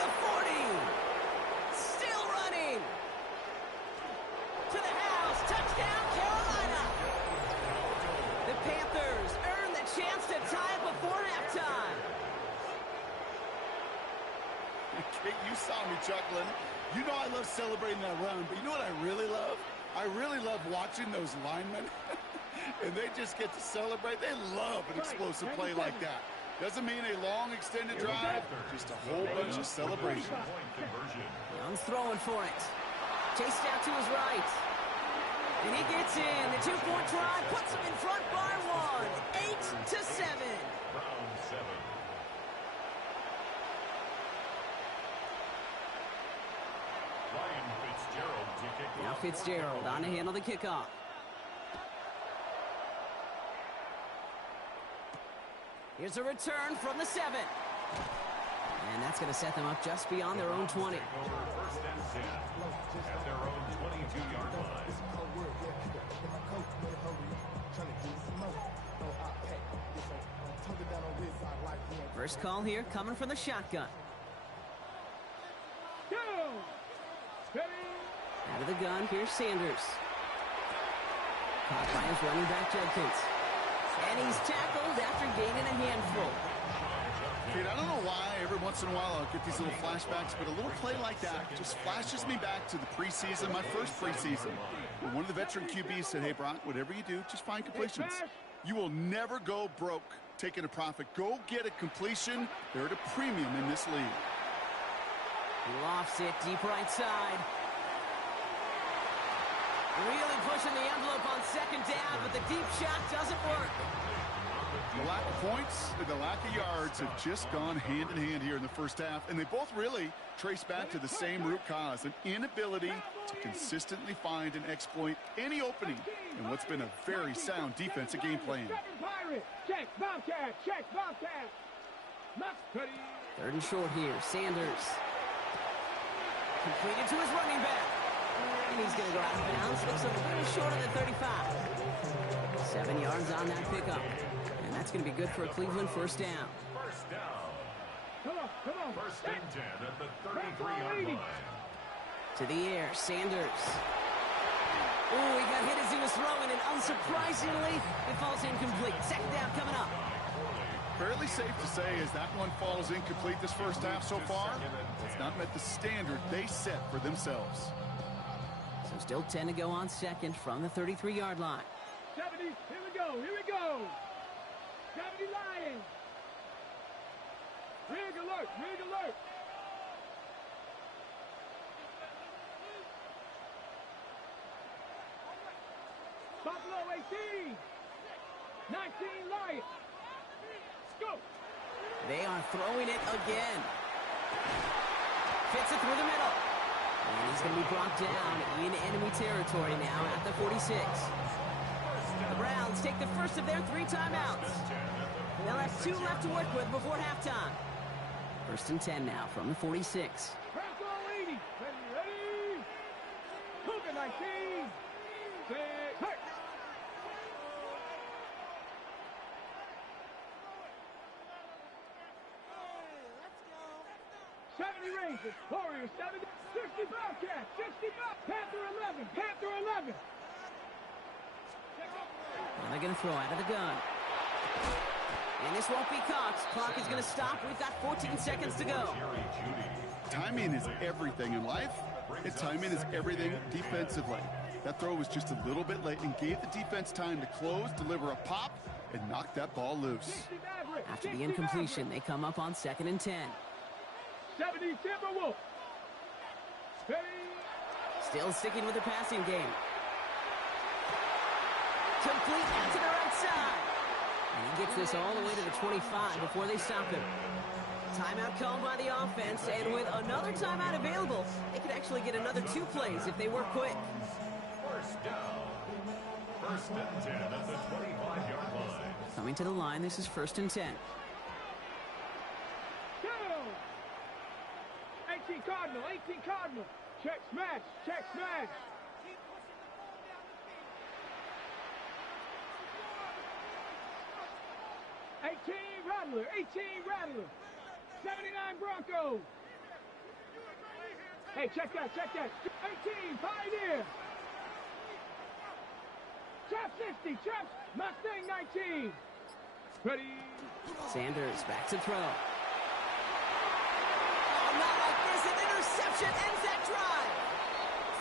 The 40. Still running. To the house. Touchdown, Carolina. The Panthers earn the chance to tie it before halftime. Kate, you saw me chuckling. You know I love celebrating that run, but you know what I really love? I really love watching those linemen, and they just get to celebrate. They love an explosive play like that. Doesn't mean a long extended drive, just a whole bunch of celebration. Young's throwing for it. Chased out to his right. And he gets in. The 2-point try puts him in front by 1. 8-7. Round 7. Ryan Fitzgerald to kick Now off. Fitzgerald on to handle the kickoff. Here's a return from the 7. And that's going to set them up just beyond their own 20. Over 1st and 10 at their own 22-yard line. First call here coming from the shotgun. Go. Out of the gun, here's Sanders. Caught by his running back, Judkins. And he's tackled after gaining a handful. Kate, I don't know why every once in a while I'll get these little flashbacks, but a little play like that just flashes me back to the preseason, my first preseason. When one of the veteran QBs said, hey, Brock, whatever you do, just find completions. You will never go broke taking a profit. Go get a completion. They're at a premium in this league. He lofts it deep right side. Really pushing the envelope on 2nd down, but the deep shot doesn't work. The lack of points and the lack of yards have just gone hand in hand here in the first half, and they both really trace back to the same root cause, an inability to consistently find and exploit any opening in what's been a very sound defensive game plan. Pirate. Check, Bobcat. Check, Bobcat. 3rd and short here. Sanders. Completed to his running back. And he's going to go out of bounds. Looks a little short of the 35. 7 yards on that pickup. And that's going to be good for a Cleveland 1st down. First down. Come on. 1st and 10 at the 33-yard line. To the air, Sanders. Oh, he got hit as he was throwing, and unsurprisingly, it falls incomplete. 2nd down coming up. Fairly safe to say as that one falls incomplete this first half so far, it's not met the standard they set for themselves. So still 10 to go on 2nd from the 33-yard line. 70, here we go. 70 Lions. Rig alert. Buffalo 18. 19 Lions. They are throwing it again. Fits it through the middle. And he's going to be brought down in enemy territory now at the 46. The Browns take the first of their 3 timeouts. They'll have 2 left to work with before halftime. 1st and 10 now from the 46. Press all 80. Ready? Cougar 19. Hey. 70 Rangers, Warriors 70, 60 Bobcats, 60 Panther 11, Panther 11. And they're going to throw out of the gun. And this won't be Cox. Clock is going to stop. We've got 14 seconds to go. Timing is everything in life, and timing is everything defensively. That throw was just a little bit late and gave the defense time to close, deliver a pop, and knock that ball loose. After the incompletion, they come up on 2nd and 10. 70 Timberwolves. Still sticking with the passing game. Complete out to the right side. And he gets this all the way to the 25 before they stop him. Timeout called by the offense, and with another timeout available, they could actually get another 2 plays if they work quick. First down. 1st and 10 at the 25-yard line. Coming to the line, this is 1st and 10. 18 Cardinal, 18 Cardinal. Check smash, check smash. Rattler, 18 Rattler. 79 Broncos. Hey, check that, check that. 18 Pioneer. Trap 60, Trap Mustang 19. Ready. Sanders back to throw. Not like this, an interception ends that drive.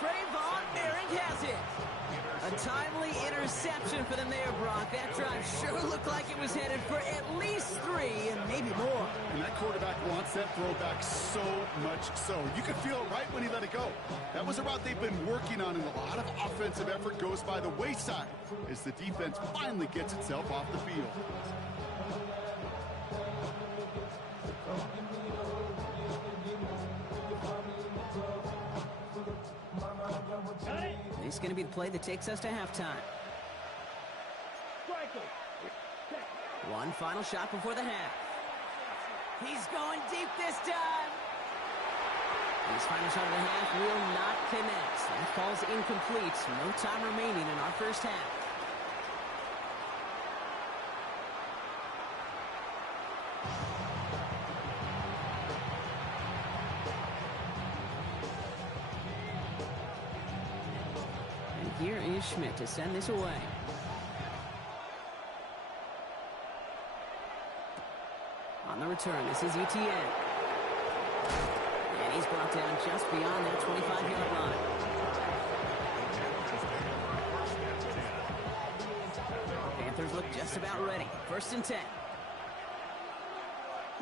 Trayvon Merrick has it. A timely interception for them there, Brock. That drive sure looked like it was headed for at least 3 and maybe more. And that quarterback wants that throwback so much so. You could feel it right when he let it go. That was a route they've been working on, and a lot of offensive effort goes by the wayside as the defense finally gets itself off the field. This is going to be the play that takes us to halftime. One final shot before the half. He's going deep this time. His final shot of the half will not connect. That falls incomplete. No time remaining in our first half. Here is Schmidt to send this away. On the return, this is Etienne. And he's brought down just beyond that 25-yard line. Panthers look just about ready. 1st and 10.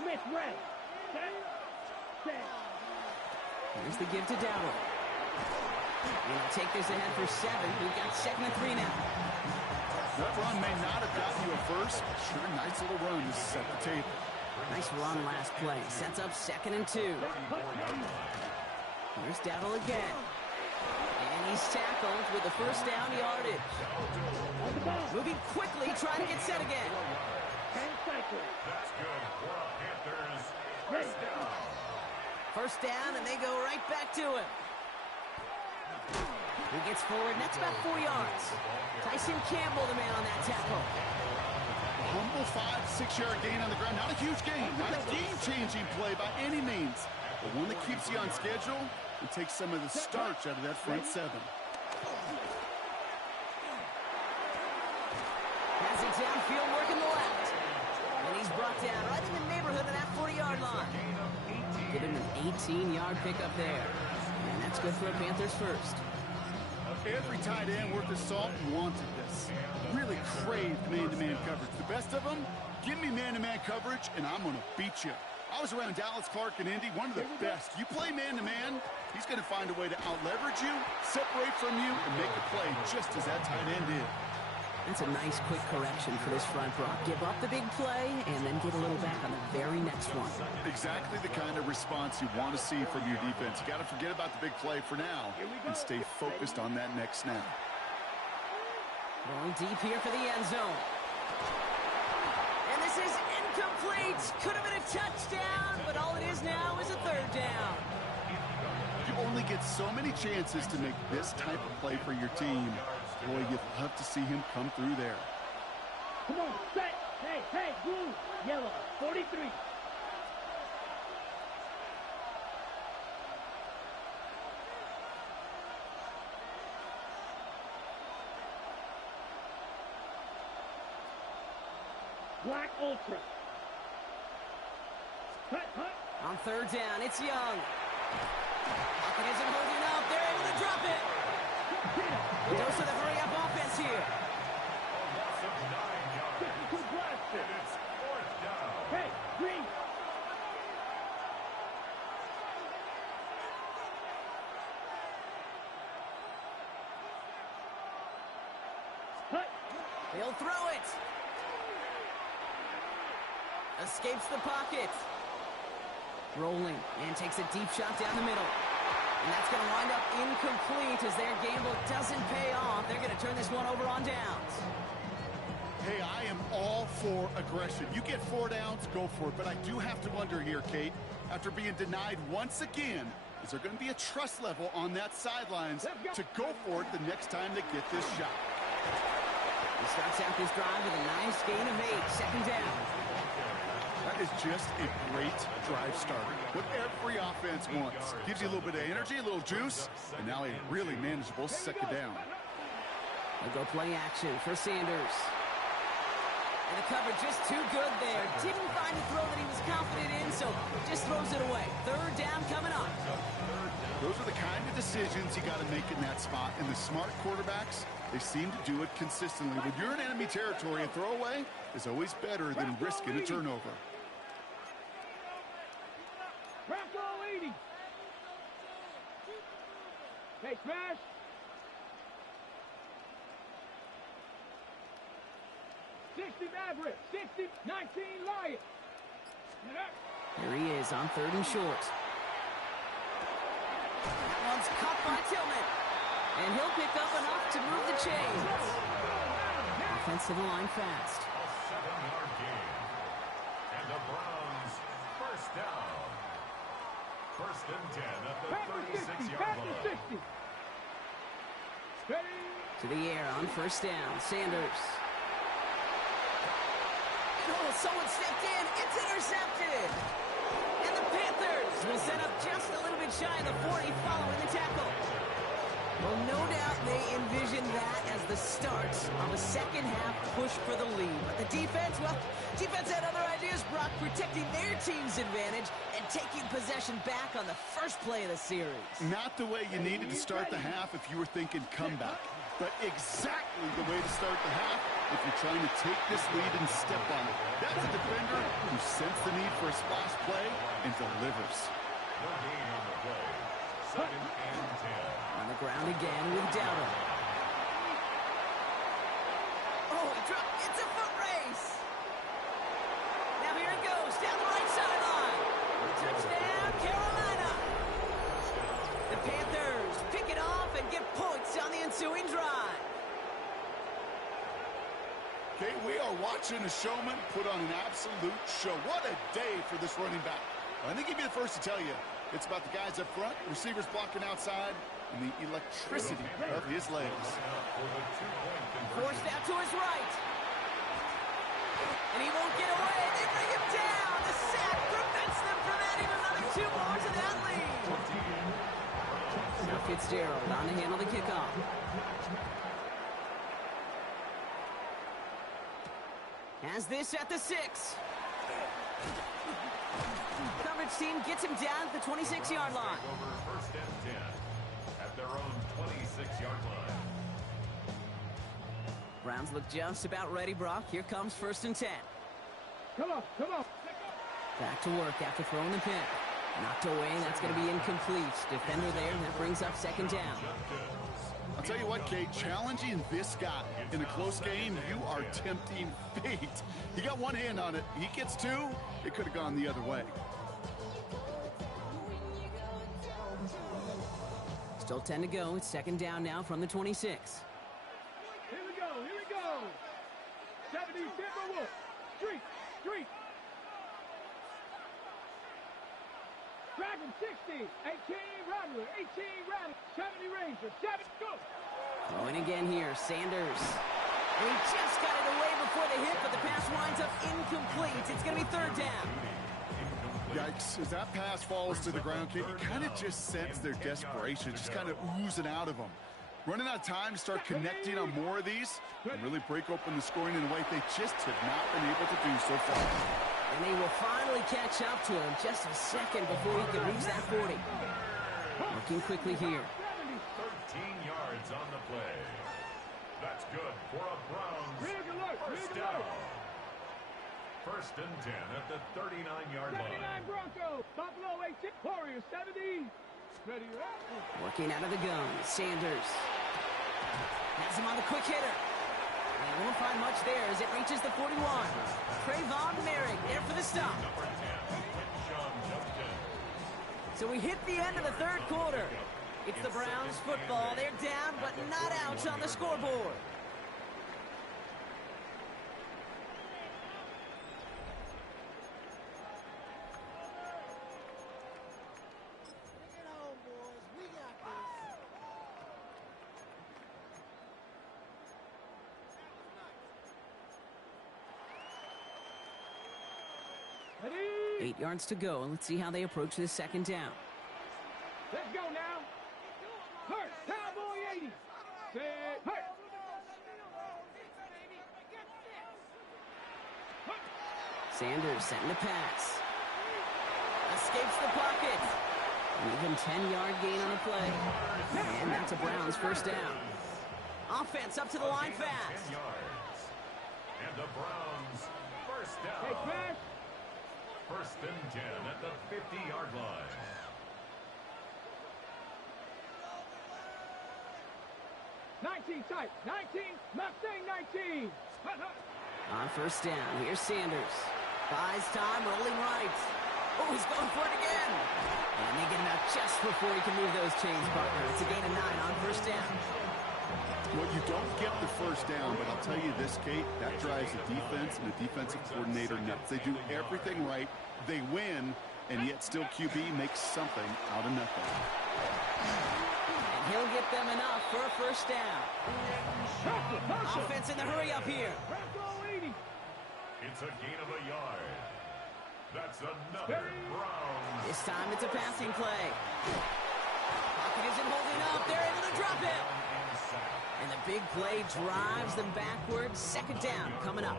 Smith ready. 10. Here's the give to Dowdle. He'll take this ahead for 7. We've got 2nd and 3 now. That run may not have gotten you a first, but sure, nice little run to set the table. Nice run last play. Sets up 2nd and 2. Here's Dowdle again. And he's tackled with the first down yardage. Moving quickly, trying to get set again. That's good. Panthers. First down, and they go right back to him. He gets forward, and that's about 4 yards. Tyson Campbell, the man on that tackle. A humble 5-6-yard gain on the ground. Not a huge gain, not a game-changing play by any means, but one that keeps you on schedule and takes some of the starch out of that front 7. Has it downfield, working the left. And he's brought down right in the neighborhood of that 40-yard line. Give him an 18-yard pickup there. And that's good for a Panthers first. Every tight end worth his salt wanted this. Really craved man-to-man coverage. The best of them, give me man-to-man coverage, and I'm going to beat you. I was around Dallas Clark and Indy, one of the best. You play man-to-man, he's going to find a way to out-leverage you, separate from you, and make a play just as that tight end did. That's a nice quick correction for this front, Brock. Give up the big play and then get a little back on the very next one. Exactly the kind of response you want to see from your defense. You got to forget about the big play for now and stay focused on that next snap. Going deep here for the end zone. And this is incomplete. Could have been a touchdown, but all it is now is a third down. You only get so many chances to make this type of play for your team. Boy, you'd love to see him come through there. Come on, set. Hey, blue, yellow, 43. Black Ultra. Hut. On third down, it's Young. Pocket isn't holding up. They're able to drop it. A dose of the hurry-up offense here. Hey, green. Hut. He'll throw it. Escapes the pocket. Rolling and takes a deep shot down the middle. And that's going to wind up incomplete as their gamble doesn't pay off. They're going to turn this one over on downs. Hey, I am all for aggression. You get 4 downs, go for it. But I do have to wonder here, Kate, after being denied once again, is there going to be a trust level on that sidelines to go for it the next time they get this shot? He starts out this drive with a nice gain of 8, second down. That is just a great drive starter. What every offense wants. Gives you a little bit of energy, a little juice, and now a really manageable second down. They'll go play action for Sanders. And the cover just too good there. Didn't find a throw that he was confident in, so just throws it away. Third down coming up. Those are the kind of decisions you got to make in that spot. And the smart quarterbacks, they seem to do it consistently. When you're in enemy territory, a throwaway is always better than risking a turnover. Rocco 80. Hey, smash. Maverick, 60, 19 Lion. Here he is on third and short. That one's caught by Tillman. And he'll pick up enough to move the chains. Offensive line fast. A 7-yard gain. And the Browns first down. First and 10 at the 36-yard line. To the air on first down. Sanders. Oh, someone stepped in. It's intercepted. And the Panthers will set up just a little bit shy of the 40 following the tackle. Well, no doubt they envisioned that as the start of a second-half push for the lead. But the defense, well, defense had other ideas, Brock, protecting their team's advantage and taking possession back on the first play of the series. Not the way you needed to start the half if you were thinking comeback, but exactly the way to start the half if you're trying to take this lead and step on it. That's a defender who sensed the need for a splash play and delivers. No gain on the play. Second and 10. On the ground again with Dowdle. Oh, he dropped. It's a foot race. Now here it goes down the right sideline. Touchdown, Carolina. The Panthers pick it off and get points on the ensuing drive. Okay, we are watching a showman put on an absolute show. What a day for this running back. I think he'd be the first to tell you it's about the guys up front, receivers blocking outside, and the electricity of his legs. Forced out to his right. And he won't get away. They bring him down. The sack prevents them from adding another 2 more to that lead. Now Fitzgerald on to handle the kickoff. Has this at the 6. Coverage team gets him down at the 26-yard line. Over first and 10 at their own 26-yard line. Browns look just about ready, Brock. Here comes first and 10. Come on. Back to work after throwing the pin. Knocked away, and that's going to be incomplete. Defender there, and that brings up second down. I'll tell you what, Kate, challenging this guy in a close game, you are tempting fate. He got one hand on it. He gets two. It could have gone the other way. Still 10 to go. It's second down now from the 26. Here we go, here we go. 70 Timberwolves. Street, street. Dragon 60, 18 Rattler, 18 Rattler, 70 Ranger, 7, go. Going again here, Sanders. And he just got it away before the hit, but the pass winds up incomplete. It's going to be third down. Yikes, as that pass falls to the ground, Kate, you kind of just sense their desperation, just kind of oozing out of them. Running out of time to start connecting on more of these and really break open the scoring in a way they just have not been able to do so far. And they will finally catch up to him just a second before he can reach that 40. Looking quickly here. 13 yards on the play. That's good for a Browns first down. First and 10 at the 39-yard line. 79 Broncos, Buffalo 18, Warriors 70. Ready, Working out of the gun, Sanders. Has him on the quick hitter. They won't find much there as it reaches the 41. Trayvon Merrick there for the stop. So we hit the end of the third quarter. It's the Browns football. They're down, but not out on the scoreboard. Ready? 8 yards to go, and let's see how they approach this second down. Let's go now. Hurt, Cowboy 80. Set, hurt. Sanders setting the pass. Escapes the pocket. An even 10-yard gain on the play. And that's a Browns first down. Offense up to the line fast. 10 yards. And the Browns first down. Hey, Crash. First and 10 at the 50-yard line. Tight. 19, Mustang 19. On first down, here's Sanders. Buys time, rolling right. Oh, he's going for it again. And they get him out just before he can move those chains, partner. It's a gain of 9 on first down. Well, you don't get the first down, but I'll tell you this, Kate, that drives the defense and the defensive coordinator nuts. They do everything right, they win, and yet still QB makes something out of nothing. And he'll get them enough for a first down. Offense in the hurry up here. It's a gain of a yard. That's another Browns. This time it's a passing play. Pocket isn't holding up. They're able to drop it. And the big play drives them backwards. Second down coming up.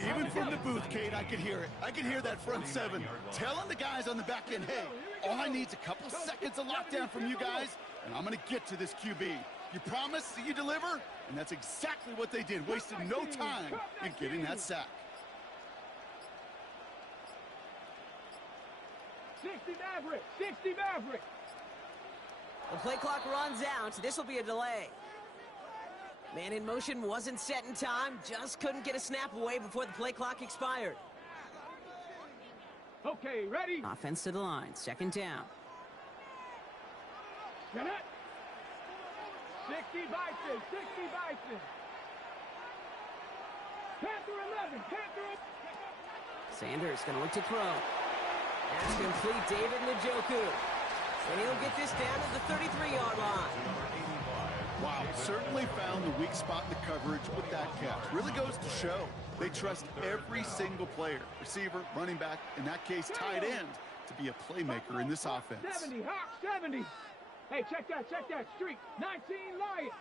Even from the booth, Kate, I could hear it. I could hear that front seven telling the guys on the back end, hey, all I need is a couple seconds of lockdown from you guys, and I'm going to get to this QB. You promise that you deliver? And that's exactly what they did, wasted no time in getting that sack. 60 Maverick, 60 Maverick. The play clock runs out. This will be a delay. Man in motion wasn't set in time. Just couldn't get a snap away before the play clock expired. Okay, ready? Offense to the line. Second down. Get it. 60 Bison, 60 Bison. Panther 11, Panther. Sanders going to look to throw. That's complete. David Njoku. And he'll get this down to the 33-yard line. Wow, certainly found the weak spot in the coverage with that catch. Really goes to show they trust every single player, receiver, running back, in that case, tight end, to be a playmaker in this offense. 70, Hawk 70. Hey, check that, streak. 19 Lions.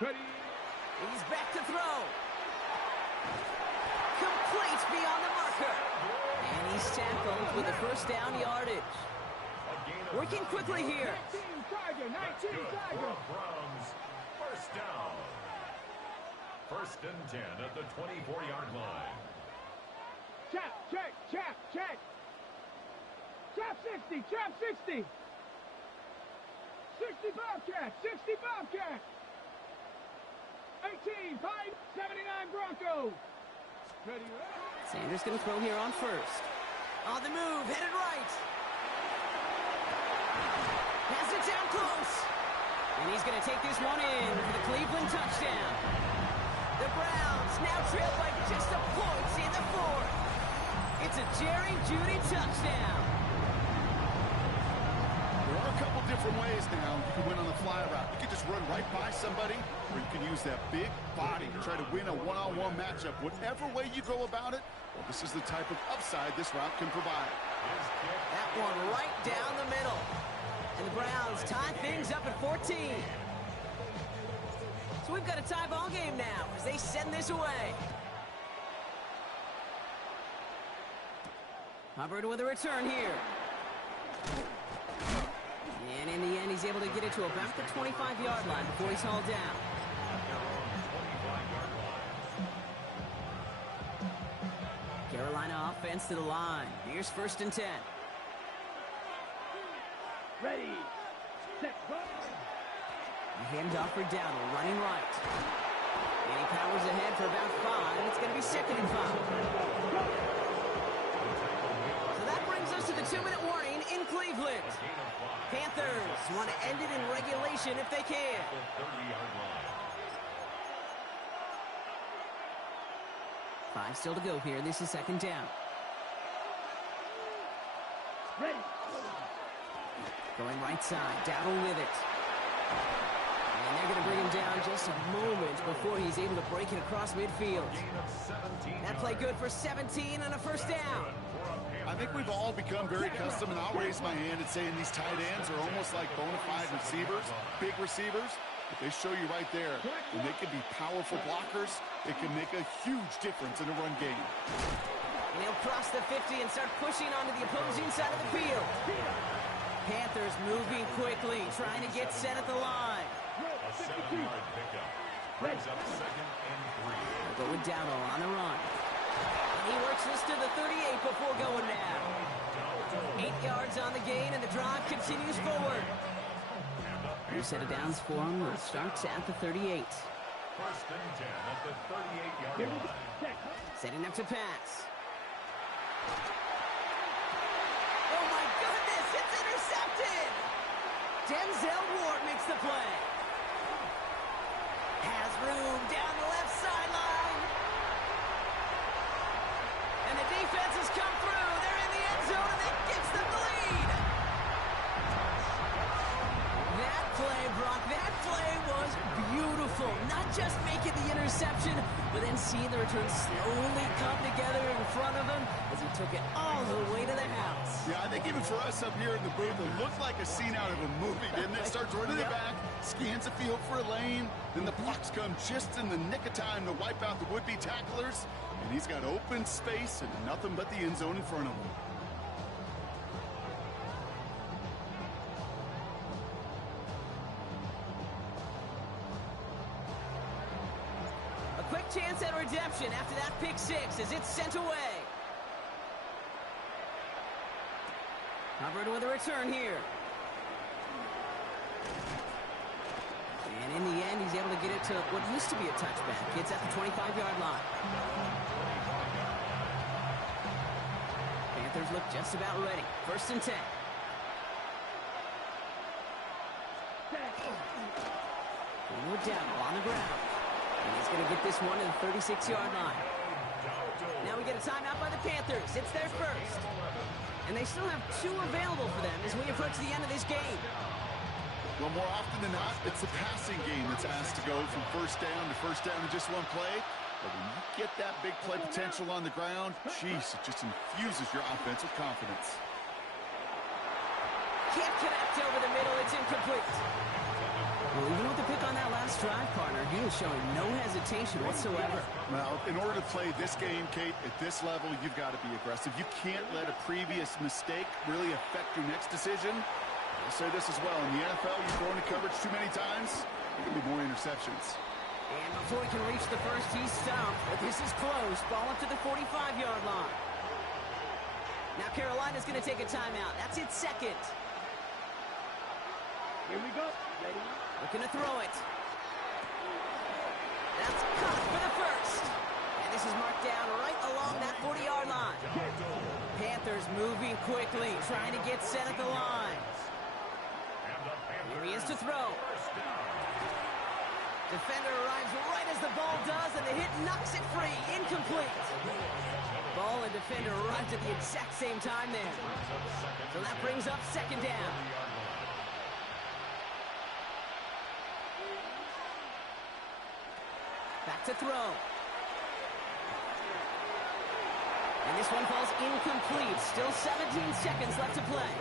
Ready? He's back to throw. Complete beyond the marker. And he's tackled with a first down yardage. Working quickly here. 19 Tiger, 19 Tiger. Browns first down. First and 10 at the 24-yard line. Chap, check. Chap 60, chap 60. 60 60 Bobcats, 60 Bobcats. 18, 79 Broncos. Ready. Sanders going to throw here on first. On the move, headed right. Has it down close. And he's going to take this one in for the Cleveland touchdown. The Browns now trail by just a point in the fourth. It's a Jerry Jeudy touchdown. There are a couple different ways now you can win on the fly route. You can just run right by somebody, or you can use that big body to try to win a one-on-one matchup. Whatever way you go about it, well, this is the type of upside this route can provide. That one right down the middle. And the Browns tie things up at 14. So we've got a tie ball game now as they send this away. Hubbard with a return here. And in the end, he's able to get it to about the 25-yard line before he's hauled down. Carolina offense to the line. Here's 1st and 10. Ready, set, go. Handoff for Dowdle, running right. And he powers ahead for about 5. It's going to be 2nd and 5. So that brings us to the 2-minute warning in Cleveland. Panthers want to end it in regulation if they can. Five still to go here. This is 2nd down. Ready. Going right side. Dowdle with it. And they're going to bring him down just a moment before he's able to break it across midfield. That play good for 17 and a 1st down. I think we've all become very accustomed, and I'll raise my hand and saying these tight ends are almost like bona fide receivers, big receivers. But they show you right there, when they can be powerful blockers, it can make a huge difference in a run game. And he'll cross the 50 and start pushing onto the opposing side of the field. Panthers moving quickly, trying to get set at the line. A 7-yard pickup. Brings up 2nd and 3. Going down on the run. And he works this to the 38 before going down. 8 yards on the gain, and the drive continues forward. New set of downs for him. It starts at the 38. 1st and 10 at the 38-yard line. Setting up to pass. Oh my goodness, it's intercepted! Denzel Ward makes the play. Has room down the left sideline. And the defense has come through. They're in the end zone, and that gives them the lead. That play, Brock, that play was beautiful. Not just making the interception, but then seeing the return slowly come together in front of him as he took it all the way to the house. Yeah, I think even for us up here in the booth, it looked like a scene out of a movie, didn't it? Starts running it back, scans the field for a lane, then the blocks come just in the nick of time to wipe out the would-be tacklers, and he's got open space and nothing but the end zone in front of him. Quick chance at redemption after that pick 6 as it's sent away. Hubbard with a return here. And in the end, he's able to get it to what used to be a touchback. It's at the 25-yard line. Panthers look just about ready. 1st and 10. Forward down on the ground. And he's going to get this one to the 36-yard line. Now we get a timeout by the Panthers. It's their first. And they still have 2 available for them as we approach the end of this game. Well, more often than not, it's the passing game that's asked to go from 1st down to 1st down in just one play. But when you get that big play potential on the ground, jeez, it just infuses your offense with confidence. Can't connect over the middle. It's incomplete. Well, even with the pick on that last drive, partner, he is showing no hesitation whatsoever. Well, in order to play this game, Kate, at this level, you've got to be aggressive. You can't let a previous mistake really affect your next decision. I'll say this as well. In the NFL, you throw into coverage too many times, there can be more interceptions. And before he can reach the first, he's stopped. But this is close. Ball up to the 45-yard line. Now Carolina's going to take a timeout. That's its second. Here we go. Ready? Looking to throw it. That's caught for the first. And this is marked down right along that 40-yard line. Panthers moving quickly, trying to get set at the line. Here he is to throw. Defender arrives right as the ball does, and the hit knocks it free. Incomplete. Ball and defender arrived at the exact same time there. So that brings up second down. Back to throw. And this one falls incomplete. Still 17 seconds left to play.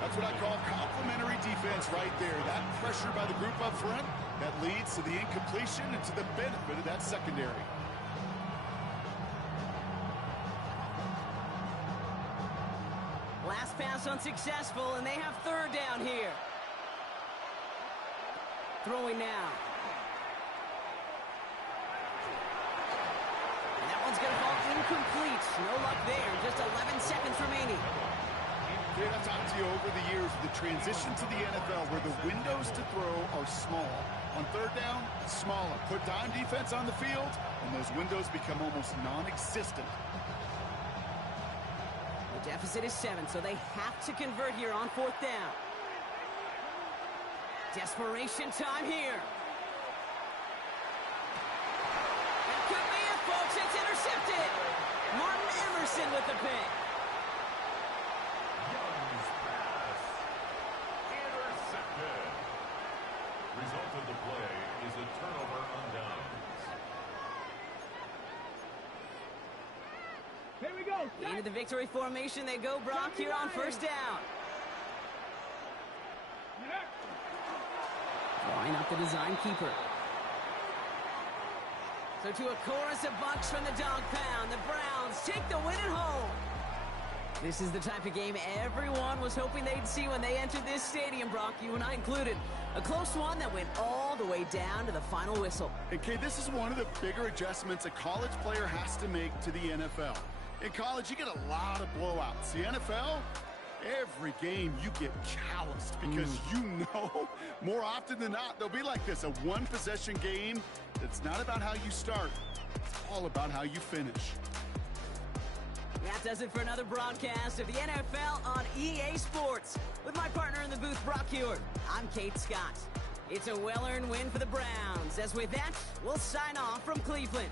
That's what I call complimentary defense right there. That pressure by the group up front, that leads to the incompletion and to the benefit of that secondary. Last pass unsuccessful, and they have third down here. Throwing now. And that one's going to fall incomplete. No luck there. Just 11 seconds remaining. Dude, I've talked to you over the years, the transition to the NFL where the windows to throw are small. On third down, smaller. Put dime defense on the field, and those windows become almost non-existent. The deficit is 7, so they have to convert here on fourth down. Desperation time here. That could be it, folks. It's intercepted. Martin Emerson with the pick. Result of the play is a turnover on downs. Here we go. Into the victory formation they go, Brock, here on first down. Drawing up the design keeper. So to a chorus of bucks from the dog pound, the Browns take the win at home. This is the type of game everyone was hoping they'd see when they entered this stadium, Brock, you and I included. A close one that went all the way down to the final whistle. And Kay, this is one of the bigger adjustments a college player has to make to the NFL. In college, you get a lot of blowouts. The NFL, every game you get calloused because you know more often than not they'll be like this, a one-possession game that's not about how you start. It's all about how you finish. That does it for another broadcast of the NFL on EA Sports. With my partner in the booth, Brock Huard, I'm Kate Scott. It's a well-earned win for the Browns. As with that, we'll sign off from Cleveland.